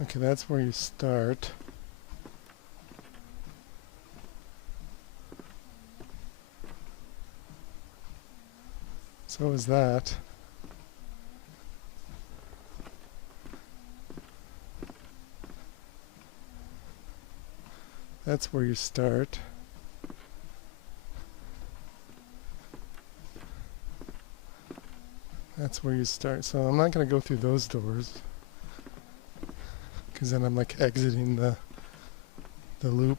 Okay, that's where you start. So is that. That's where you start. That's where you start. So I'm not going to go through those doors, because then I'm like exiting the loop.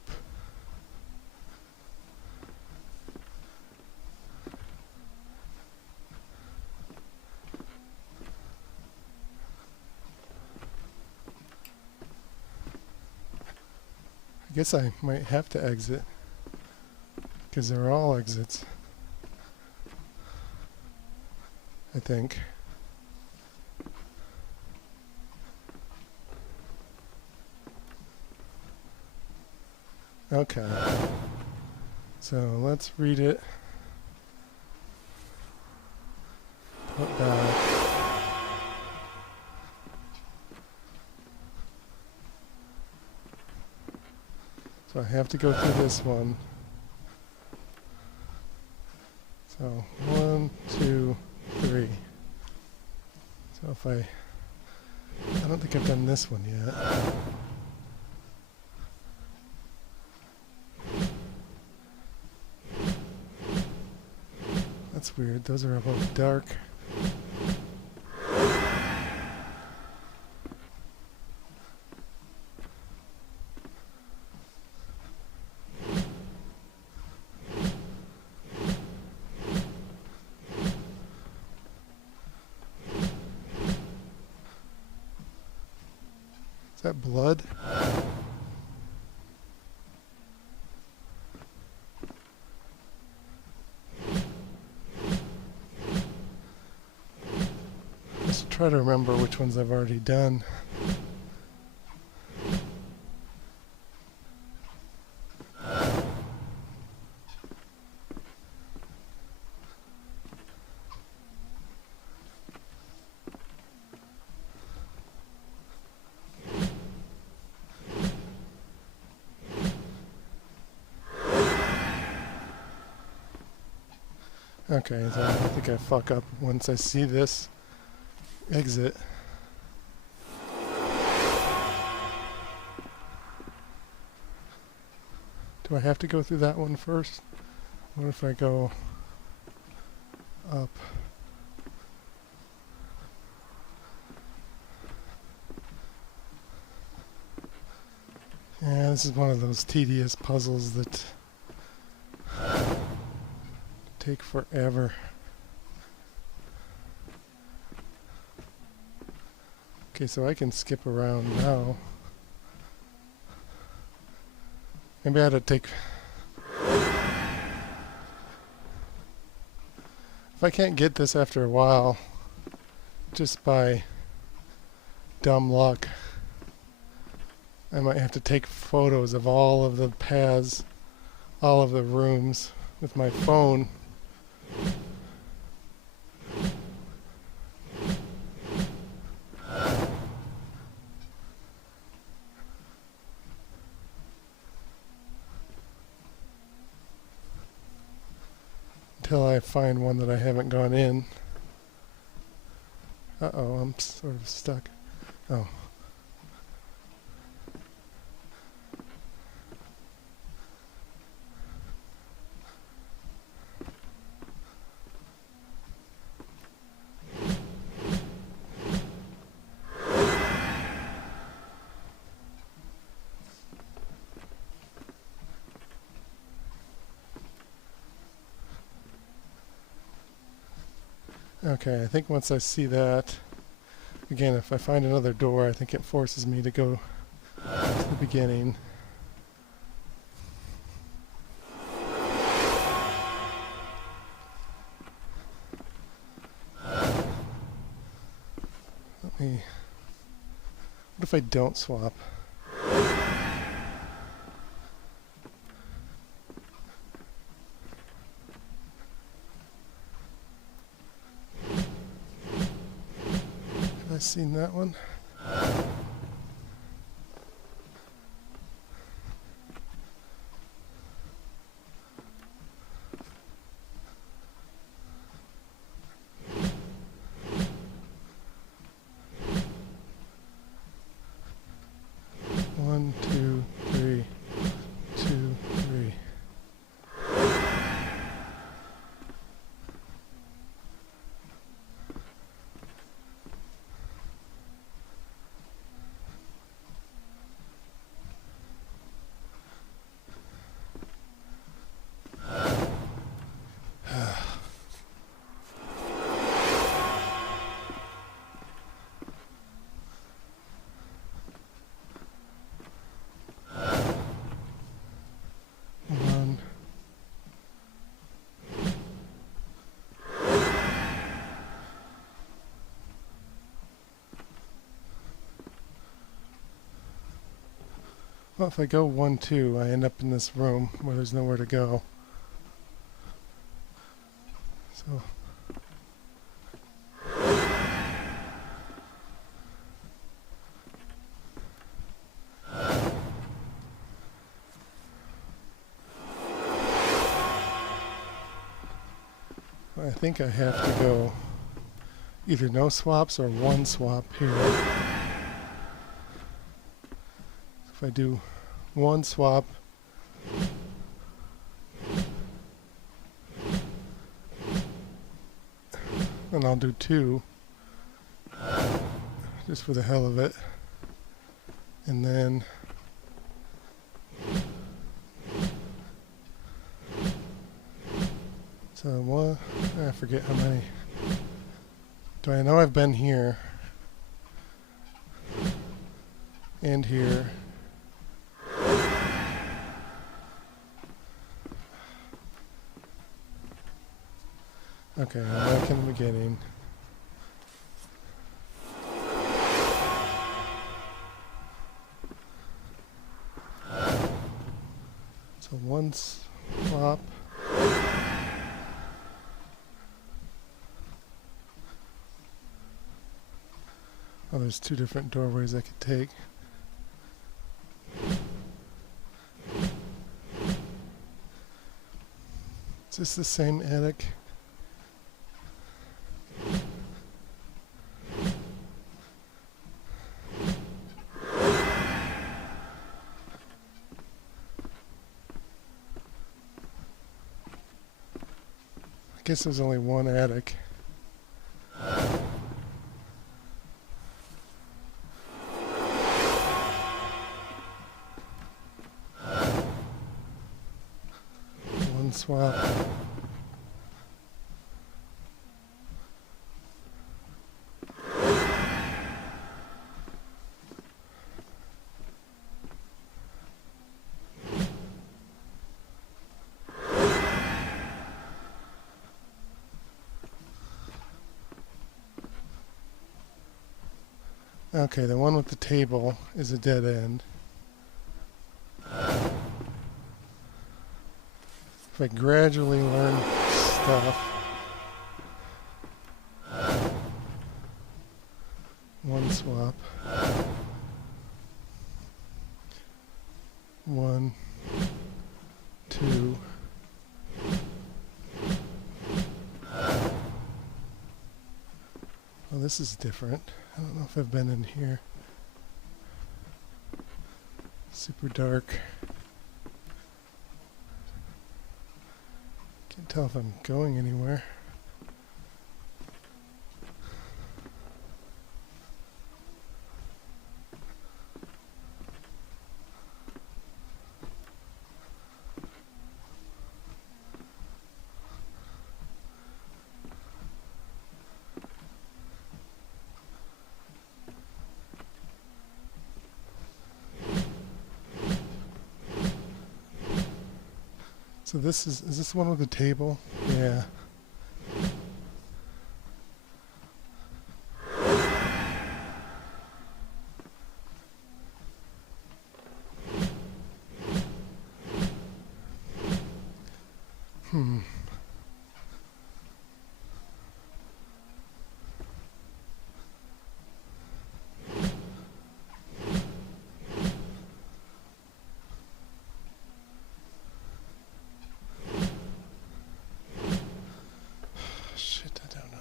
I guess I might have to exit, because they're all exits, I think. Okay, so let's read it. Not bad. So I have to go through this one. So 1, 2, 3. So if I don't think I've done this one yet. That's weird. Those are both dark. Is that blood? Just try to remember which ones I've already done. Okay, so I think I fuck up once I see this exit. Do I have to go through that one first? What if I go up? Yeah, this is one of those tedious puzzles that take forever. Okay, so I can skip around now. Maybe I had to take... If I can't get this after a while, just by dumb luck, I might have to take photos of all of the paths, all of the rooms with my phone. Until I find one that I haven't gone in. Uh-oh, I'm sort of stuck. Oh. Okay, I think once I see that, again, if I find another door, I think it forces me to go to the beginning. Let me... What if I don't swap? Have I seen that one? One, two, three. 2, 3. One. Well, if I go 1, 2, I end up in this room where there's nowhere to go. So I think I have to go either no swaps or one swap here. If I do one swap, then I'll do two, just for the hell of it. And then so one, I forget how many. Do I know I've been here and here? Okay, I'm back in the beginning. So one swap. Oh, there's two different doorways I could take. Is this the same attic? I guess there's only one attic. One swap. Okay, the one with the table is a dead end. If I gradually learn stuff, one swap, one, two, oh, this is different. I don't know if I've been in here. Super dark. Can't tell if I'm going anywhere. So this is this one with the table? Yeah. Shit, I don't know.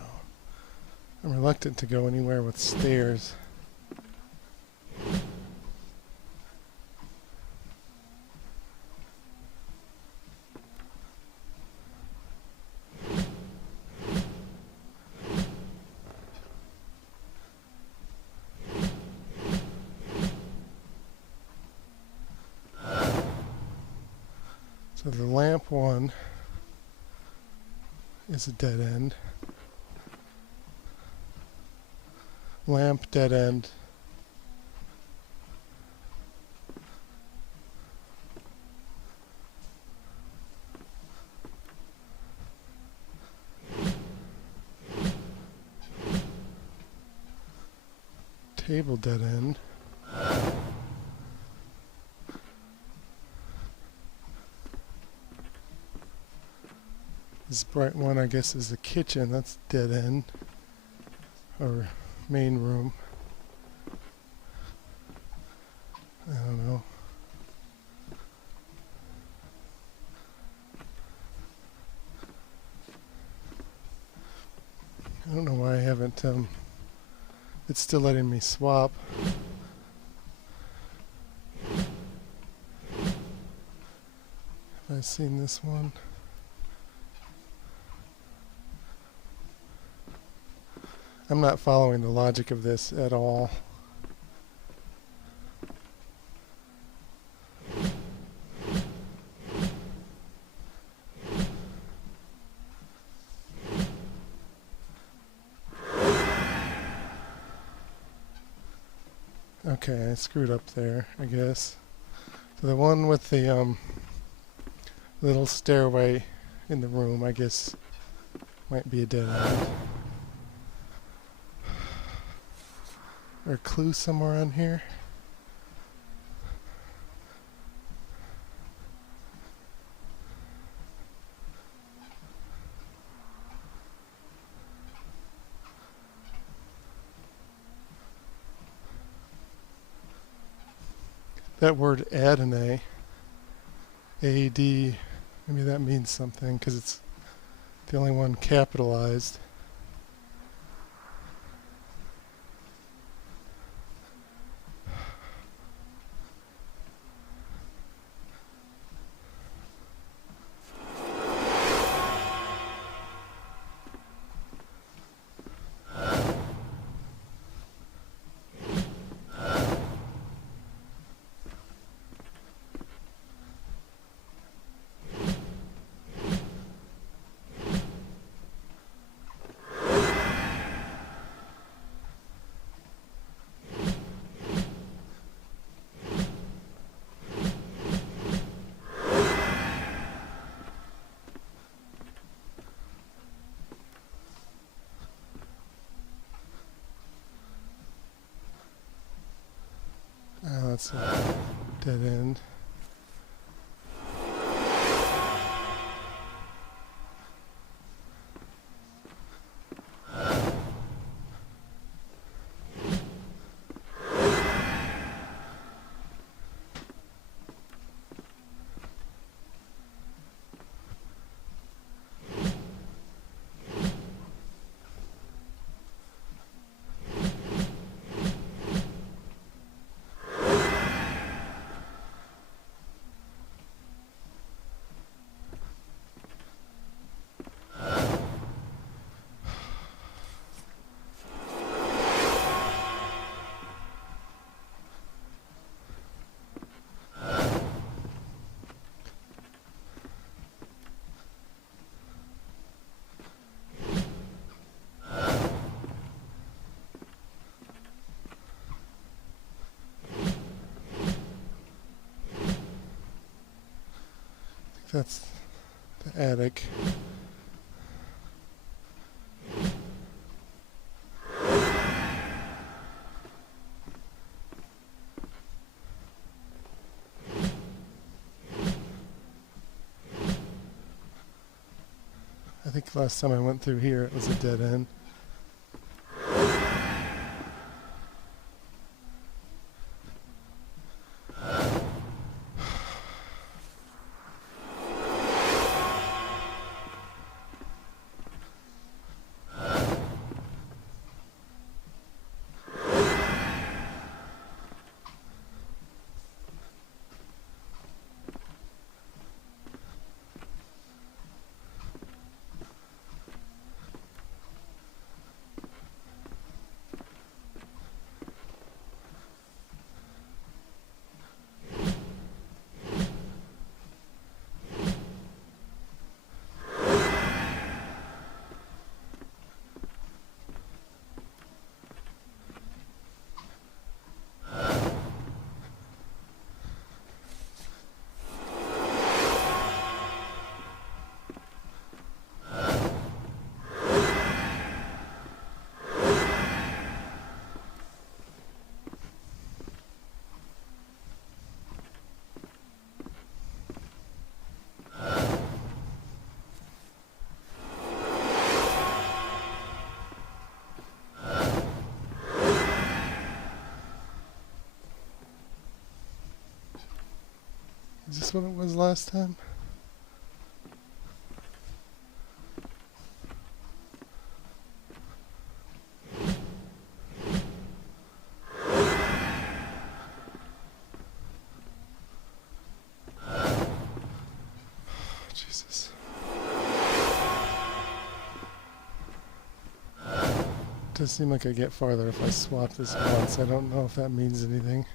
I'm reluctant to go anywhere with stairs. So the lamp one is a dead end. Lamp, dead end. Table, dead end. This bright one, I guess, is the kitchen. That's dead end. Or main room. I don't know. it's still letting me swap. Have I seen this one? I'm not following the logic of this at all. Okay, I screwed up there, I guess. So the one with the little stairway in the room, I guess, might be a dead end. Or a clue somewhere on here? That word Adonai, A-D, maybe that means something because it's the only one capitalized. That's a dead end. That's the attic. I think last time I went through here it was a dead end. Is this what it was last time? does seem like I get farther if I swap this once. I don't know if that means anything.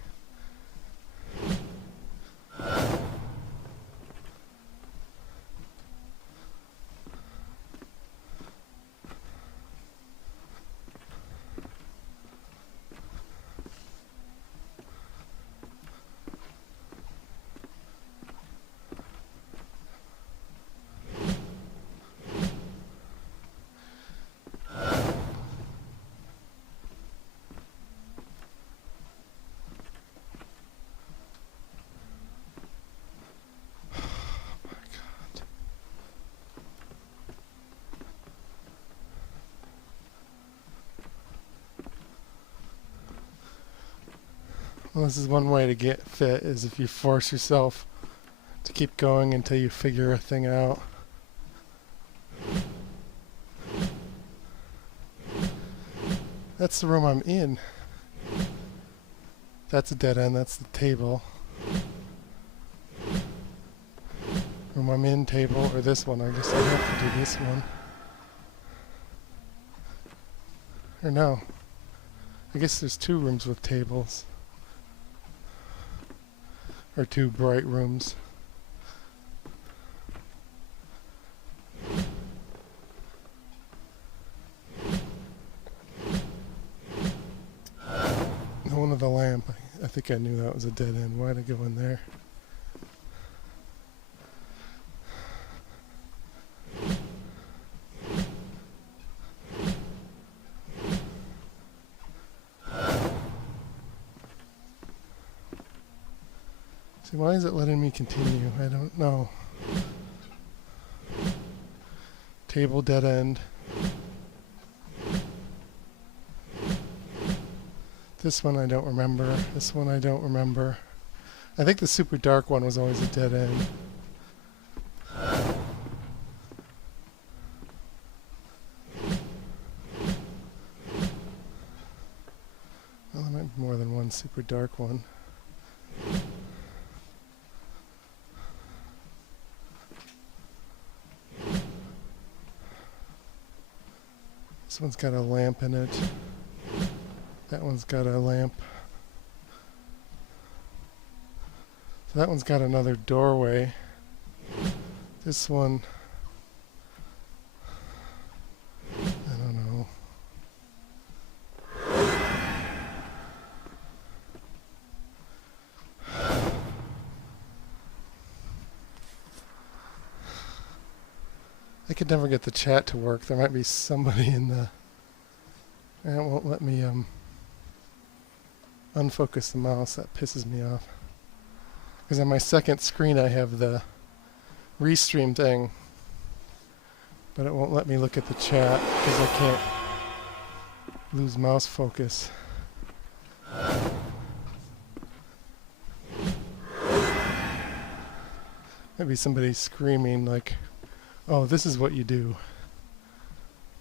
Well, this is one way to get fit, is if you force yourself to keep going until you figure a thing out. That's the room I'm in. That's a dead end, that's the table. Room I'm in, table, or this one. I guess I have to do this one. Or no. I guess there's two rooms with tables. Or two bright rooms. The one with the lamp. I think I knew that was a dead end. Why'd I go in there? See, why is it letting me continue? I don't know. Table dead end. This one I don't remember. This one I don't remember. I think the super dark one was always a dead end. Well, there might be more than one super dark one. This one's got a lamp in it. That one's got a lamp. So that one's got another doorway. This one, I don't know. I could never get the chat to work. There might be somebody in the... And it won't let me unfocus the mouse. That pisses me off. Because on my second screen I have the restream thing. But it won't let me look at the chat because I can't lose mouse focus. Maybe somebody's screaming like, "Oh, this is what you do,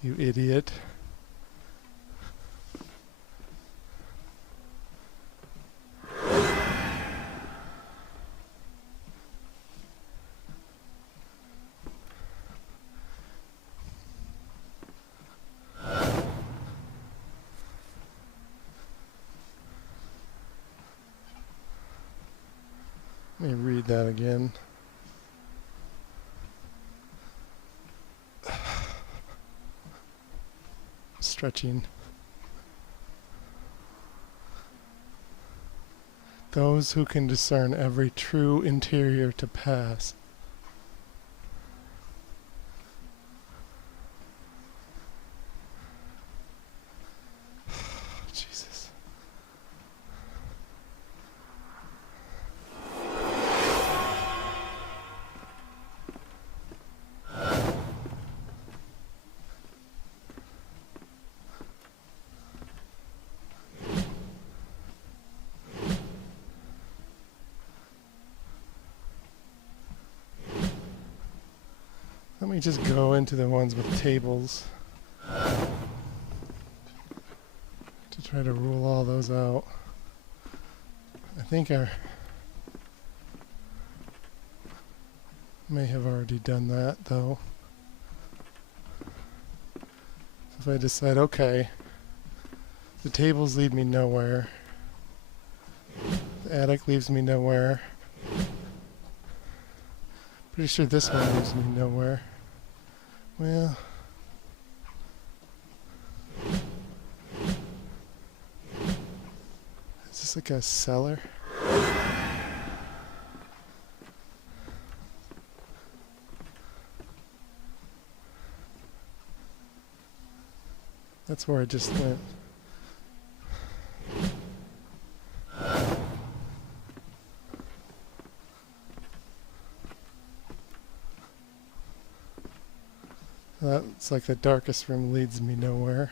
you idiot." Let me read that again. Stretching. Those who can discern every true interior to pass. Jesus. Let me just go into the ones with tables to try to rule all those out. I think I may have already done that though. If I decide, okay, The tables lead me nowhere. The attic leaves me nowhere. Pretty sure this one leaves me nowhere. Well... Is this like a cellar? That's where I just went. That's like the darkest room leads me nowhere.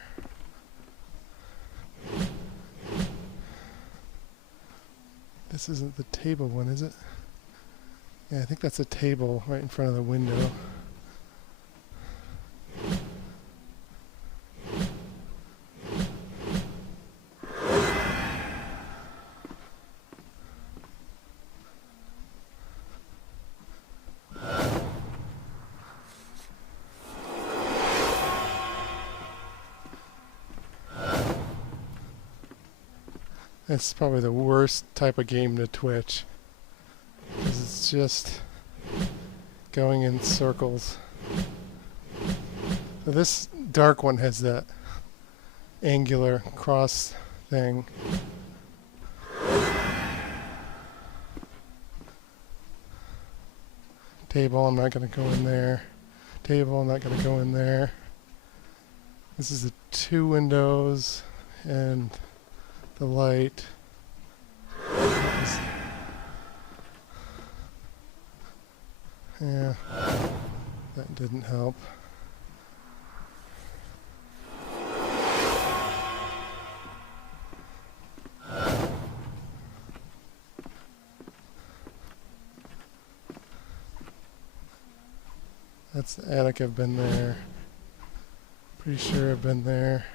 This isn't the table one, is it? Yeah, I think that's a table right in front of the window. It's probably the worst type of game to Twitch, because it's just going in circles. So this dark one has that angular cross thing. Table, I'm not going to go in there. Table, I'm not going to go in there. This is the 2 windows and the light. Yeah, that didn't help. That's the attic. I've been there. Pretty sure I've been there.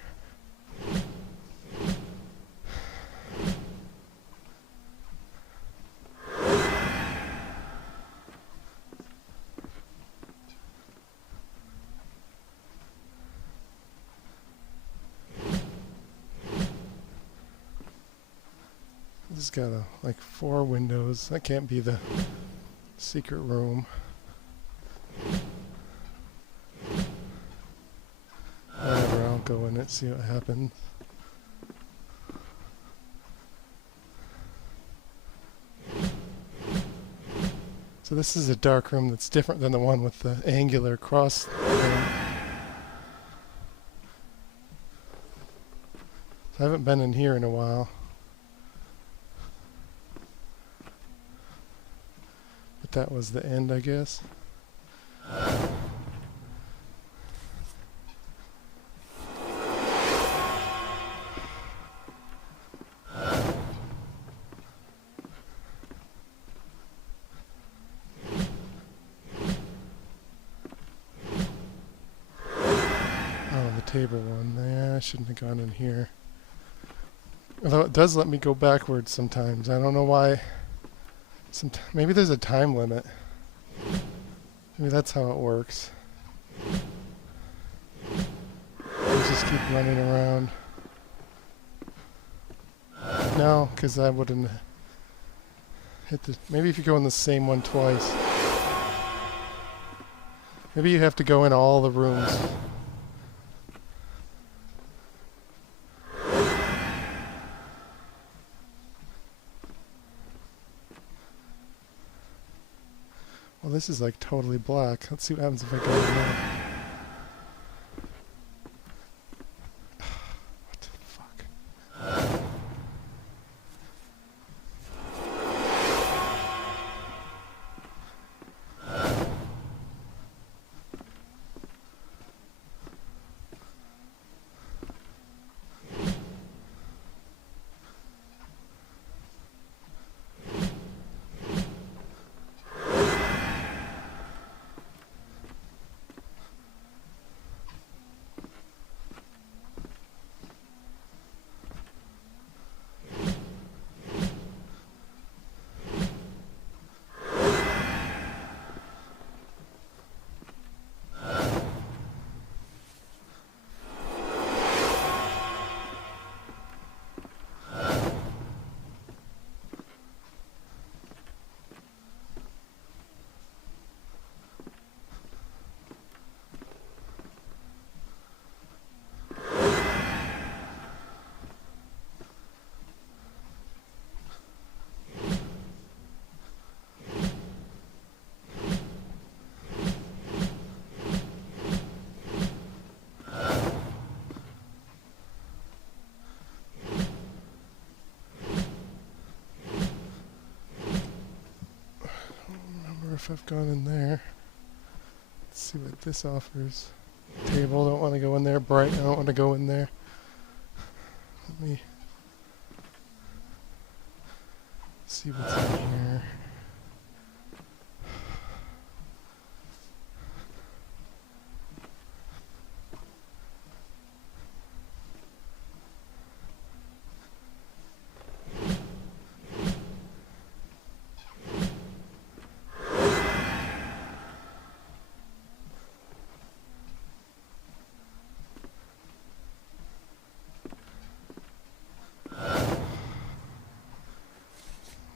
This has got like 4 windows. That can't be the secret room. Whatever, I'll go in it, see what happens. So this is a dark room that's different than the one with the angular cross thing. So I haven't been in here in a while. But that was the end, I guess. Table one. Yeah, I shouldn't have gone in here. Although it does let me go backwards sometimes. I don't know why. Maybe there's a time limit. Maybe that's how it works. I just keep running around. No, because I wouldn't hit the... Maybe if you go in the same one twice. Maybe you have to go in all the rooms. Well, this is like totally black. Let's see what happens if I go in there. What the fuck? sure if I've gone in there. Let's see what this offers. Table, don't want to go in there. Bright, I don't want to go in there. Let me see what's in here.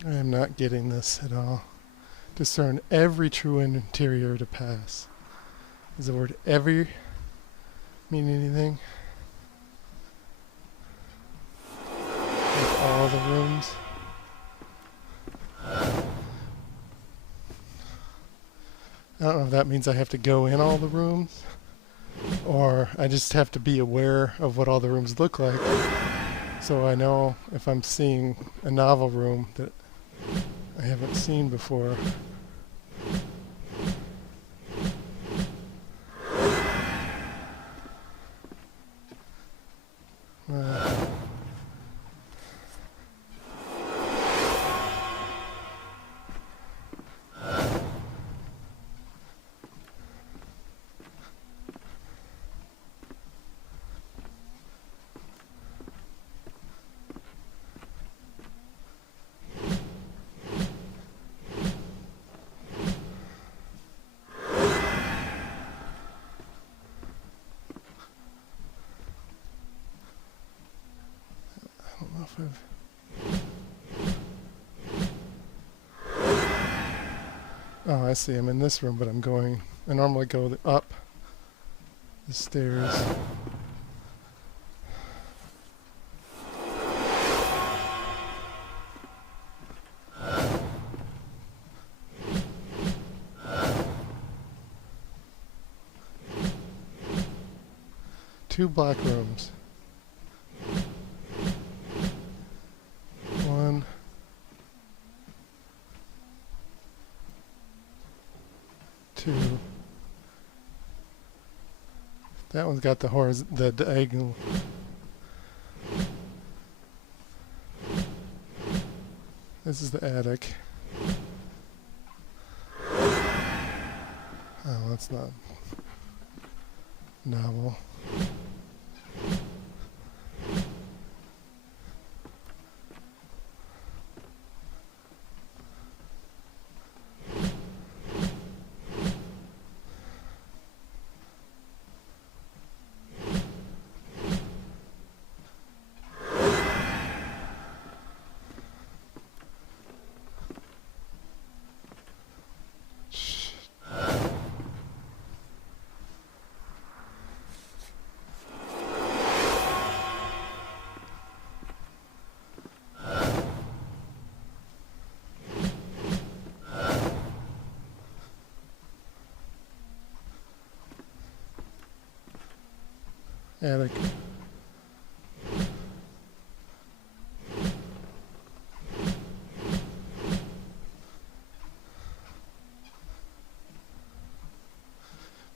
I am not getting this at all. Discern every true interior to pass. Does the word every mean anything? Like all the rooms? I don't know if that means I have to go in all the rooms, or I just have to be aware of what all the rooms look like, so I know if I'm seeing a novel room that I haven't seen before. I don't know if I've... Oh, I see. I'm in this room, but I'm going... I normally go up the stairs. Two black rooms. One. Two. That one's got the diagonal. This is the attic. Oh, that's not novel. Attic.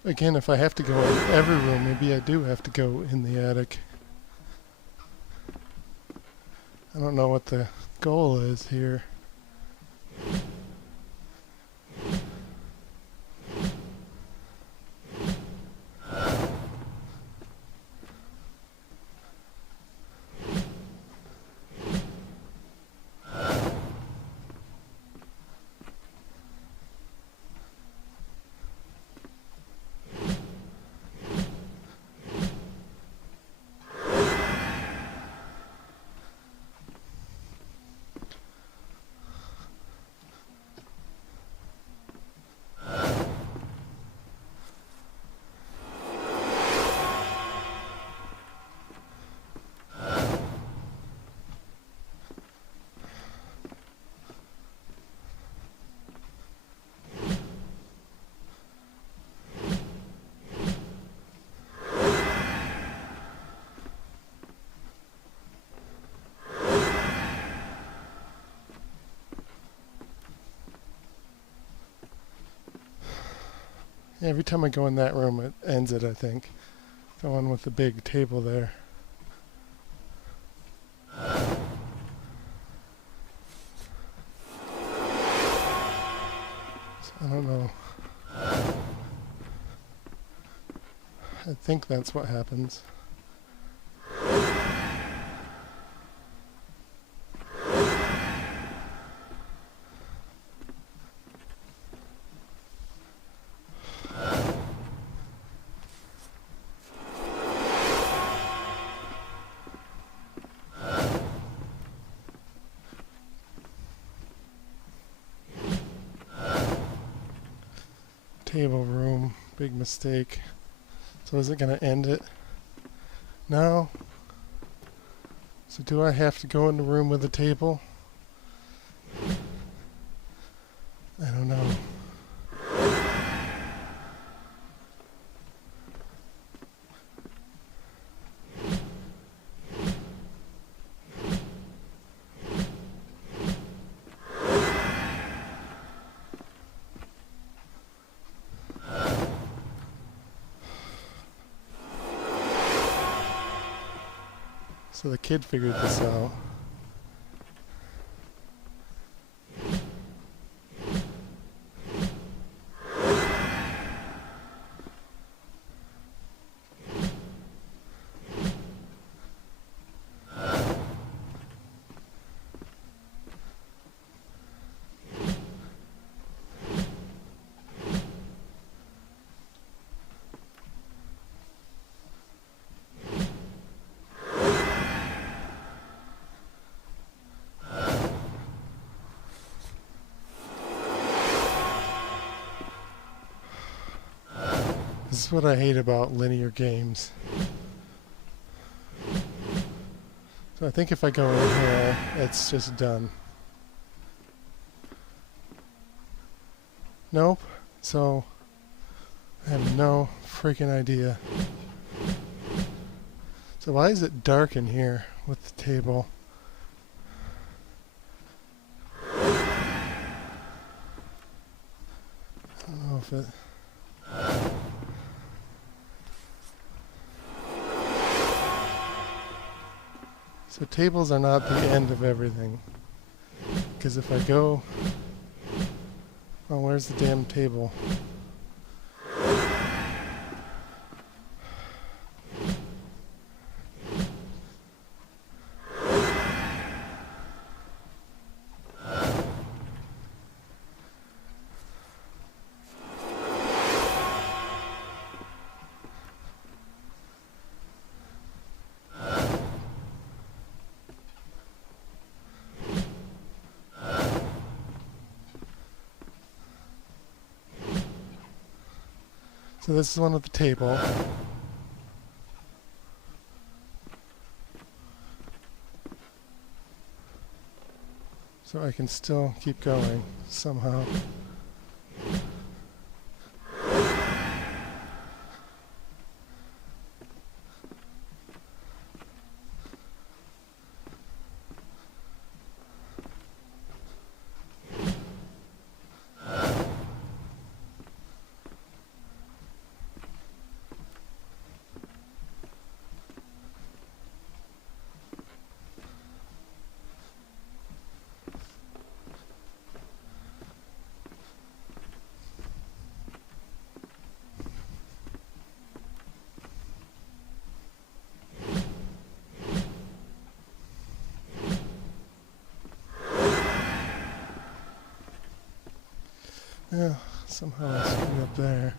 Again, if I have to go in every room, maybe I do have to go in the attic. I don't know what the goal is here. Yeah, every time I go in that room, it ends it, I think. The one with the big table there. So I don't know. I think that's what happens. Table room, big mistake. So is it going to end it? No. So do I have to go in the room with the table? I don't know. So the kid figured this out. This is what I hate about linear games. So I think if I go in here, it's just done. Nope. So I have no freaking idea. So why is it dark in here with the table? I don't know if it... So tables are not the end of everything. Because if I go... Oh, where's the damn table? So this is one with the table. So I can still keep going somehow. Yeah, somehow I screwed up there.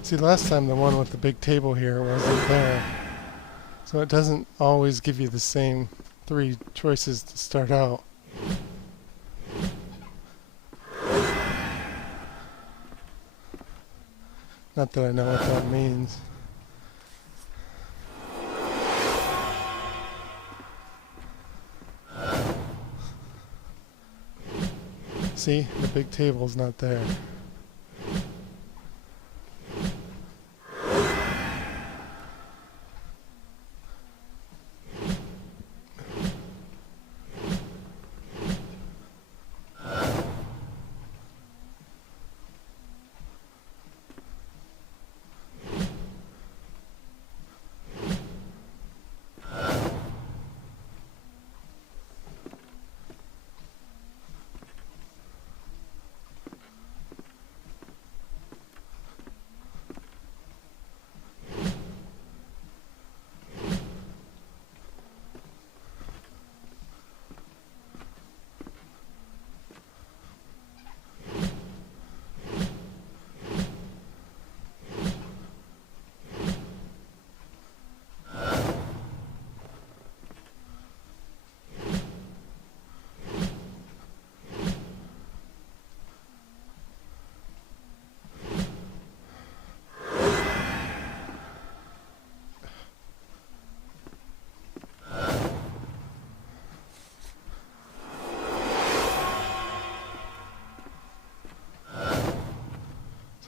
See, last time the one with the big table here wasn't there. So it doesn't always give you the same 3 choices to start out. Not that I know what that means. See, the big table's not there.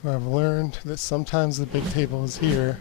I've learned that sometimes the big table is here.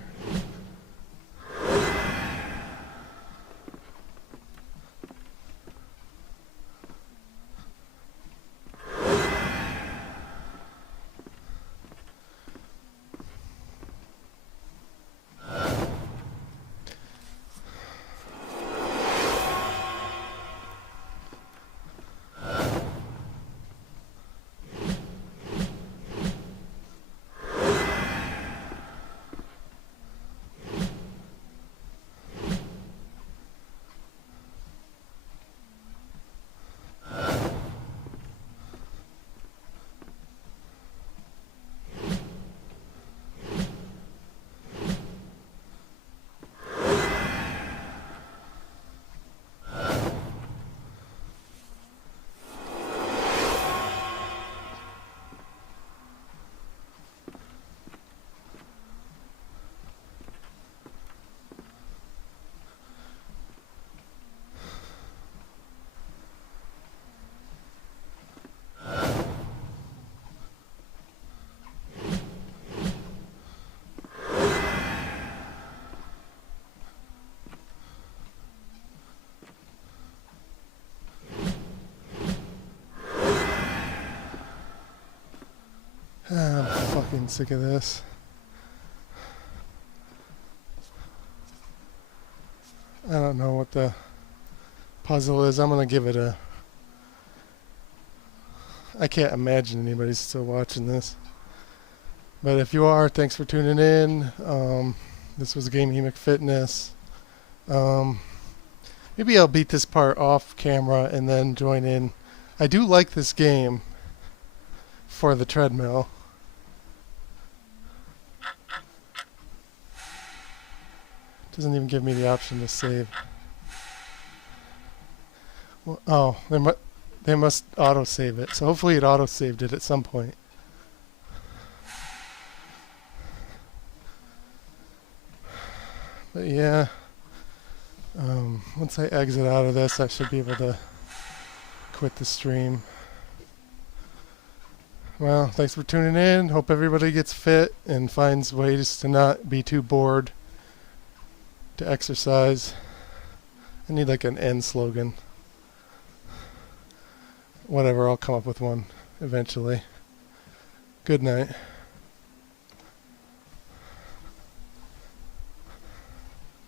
I'm fucking sick of this. I don't know what the puzzle is. I'm gonna give it a... I can't imagine anybody's still watching this. But if you are, thanks for tuning in. This was Gaming McFitness. Maybe I'll beat this part off camera and then join in. I do like this game for the treadmill. Doesn't even give me the option to save. Well, oh, they must auto-save it. So hopefully it auto-saved it at some point. But yeah, once I exit out of this, I should be able to quit the stream. Well, thanks for tuning in. Hope everybody gets fit and finds ways to not be too bored to exercise. I need like an end slogan. Whatever, I'll come up with one eventually. Good night.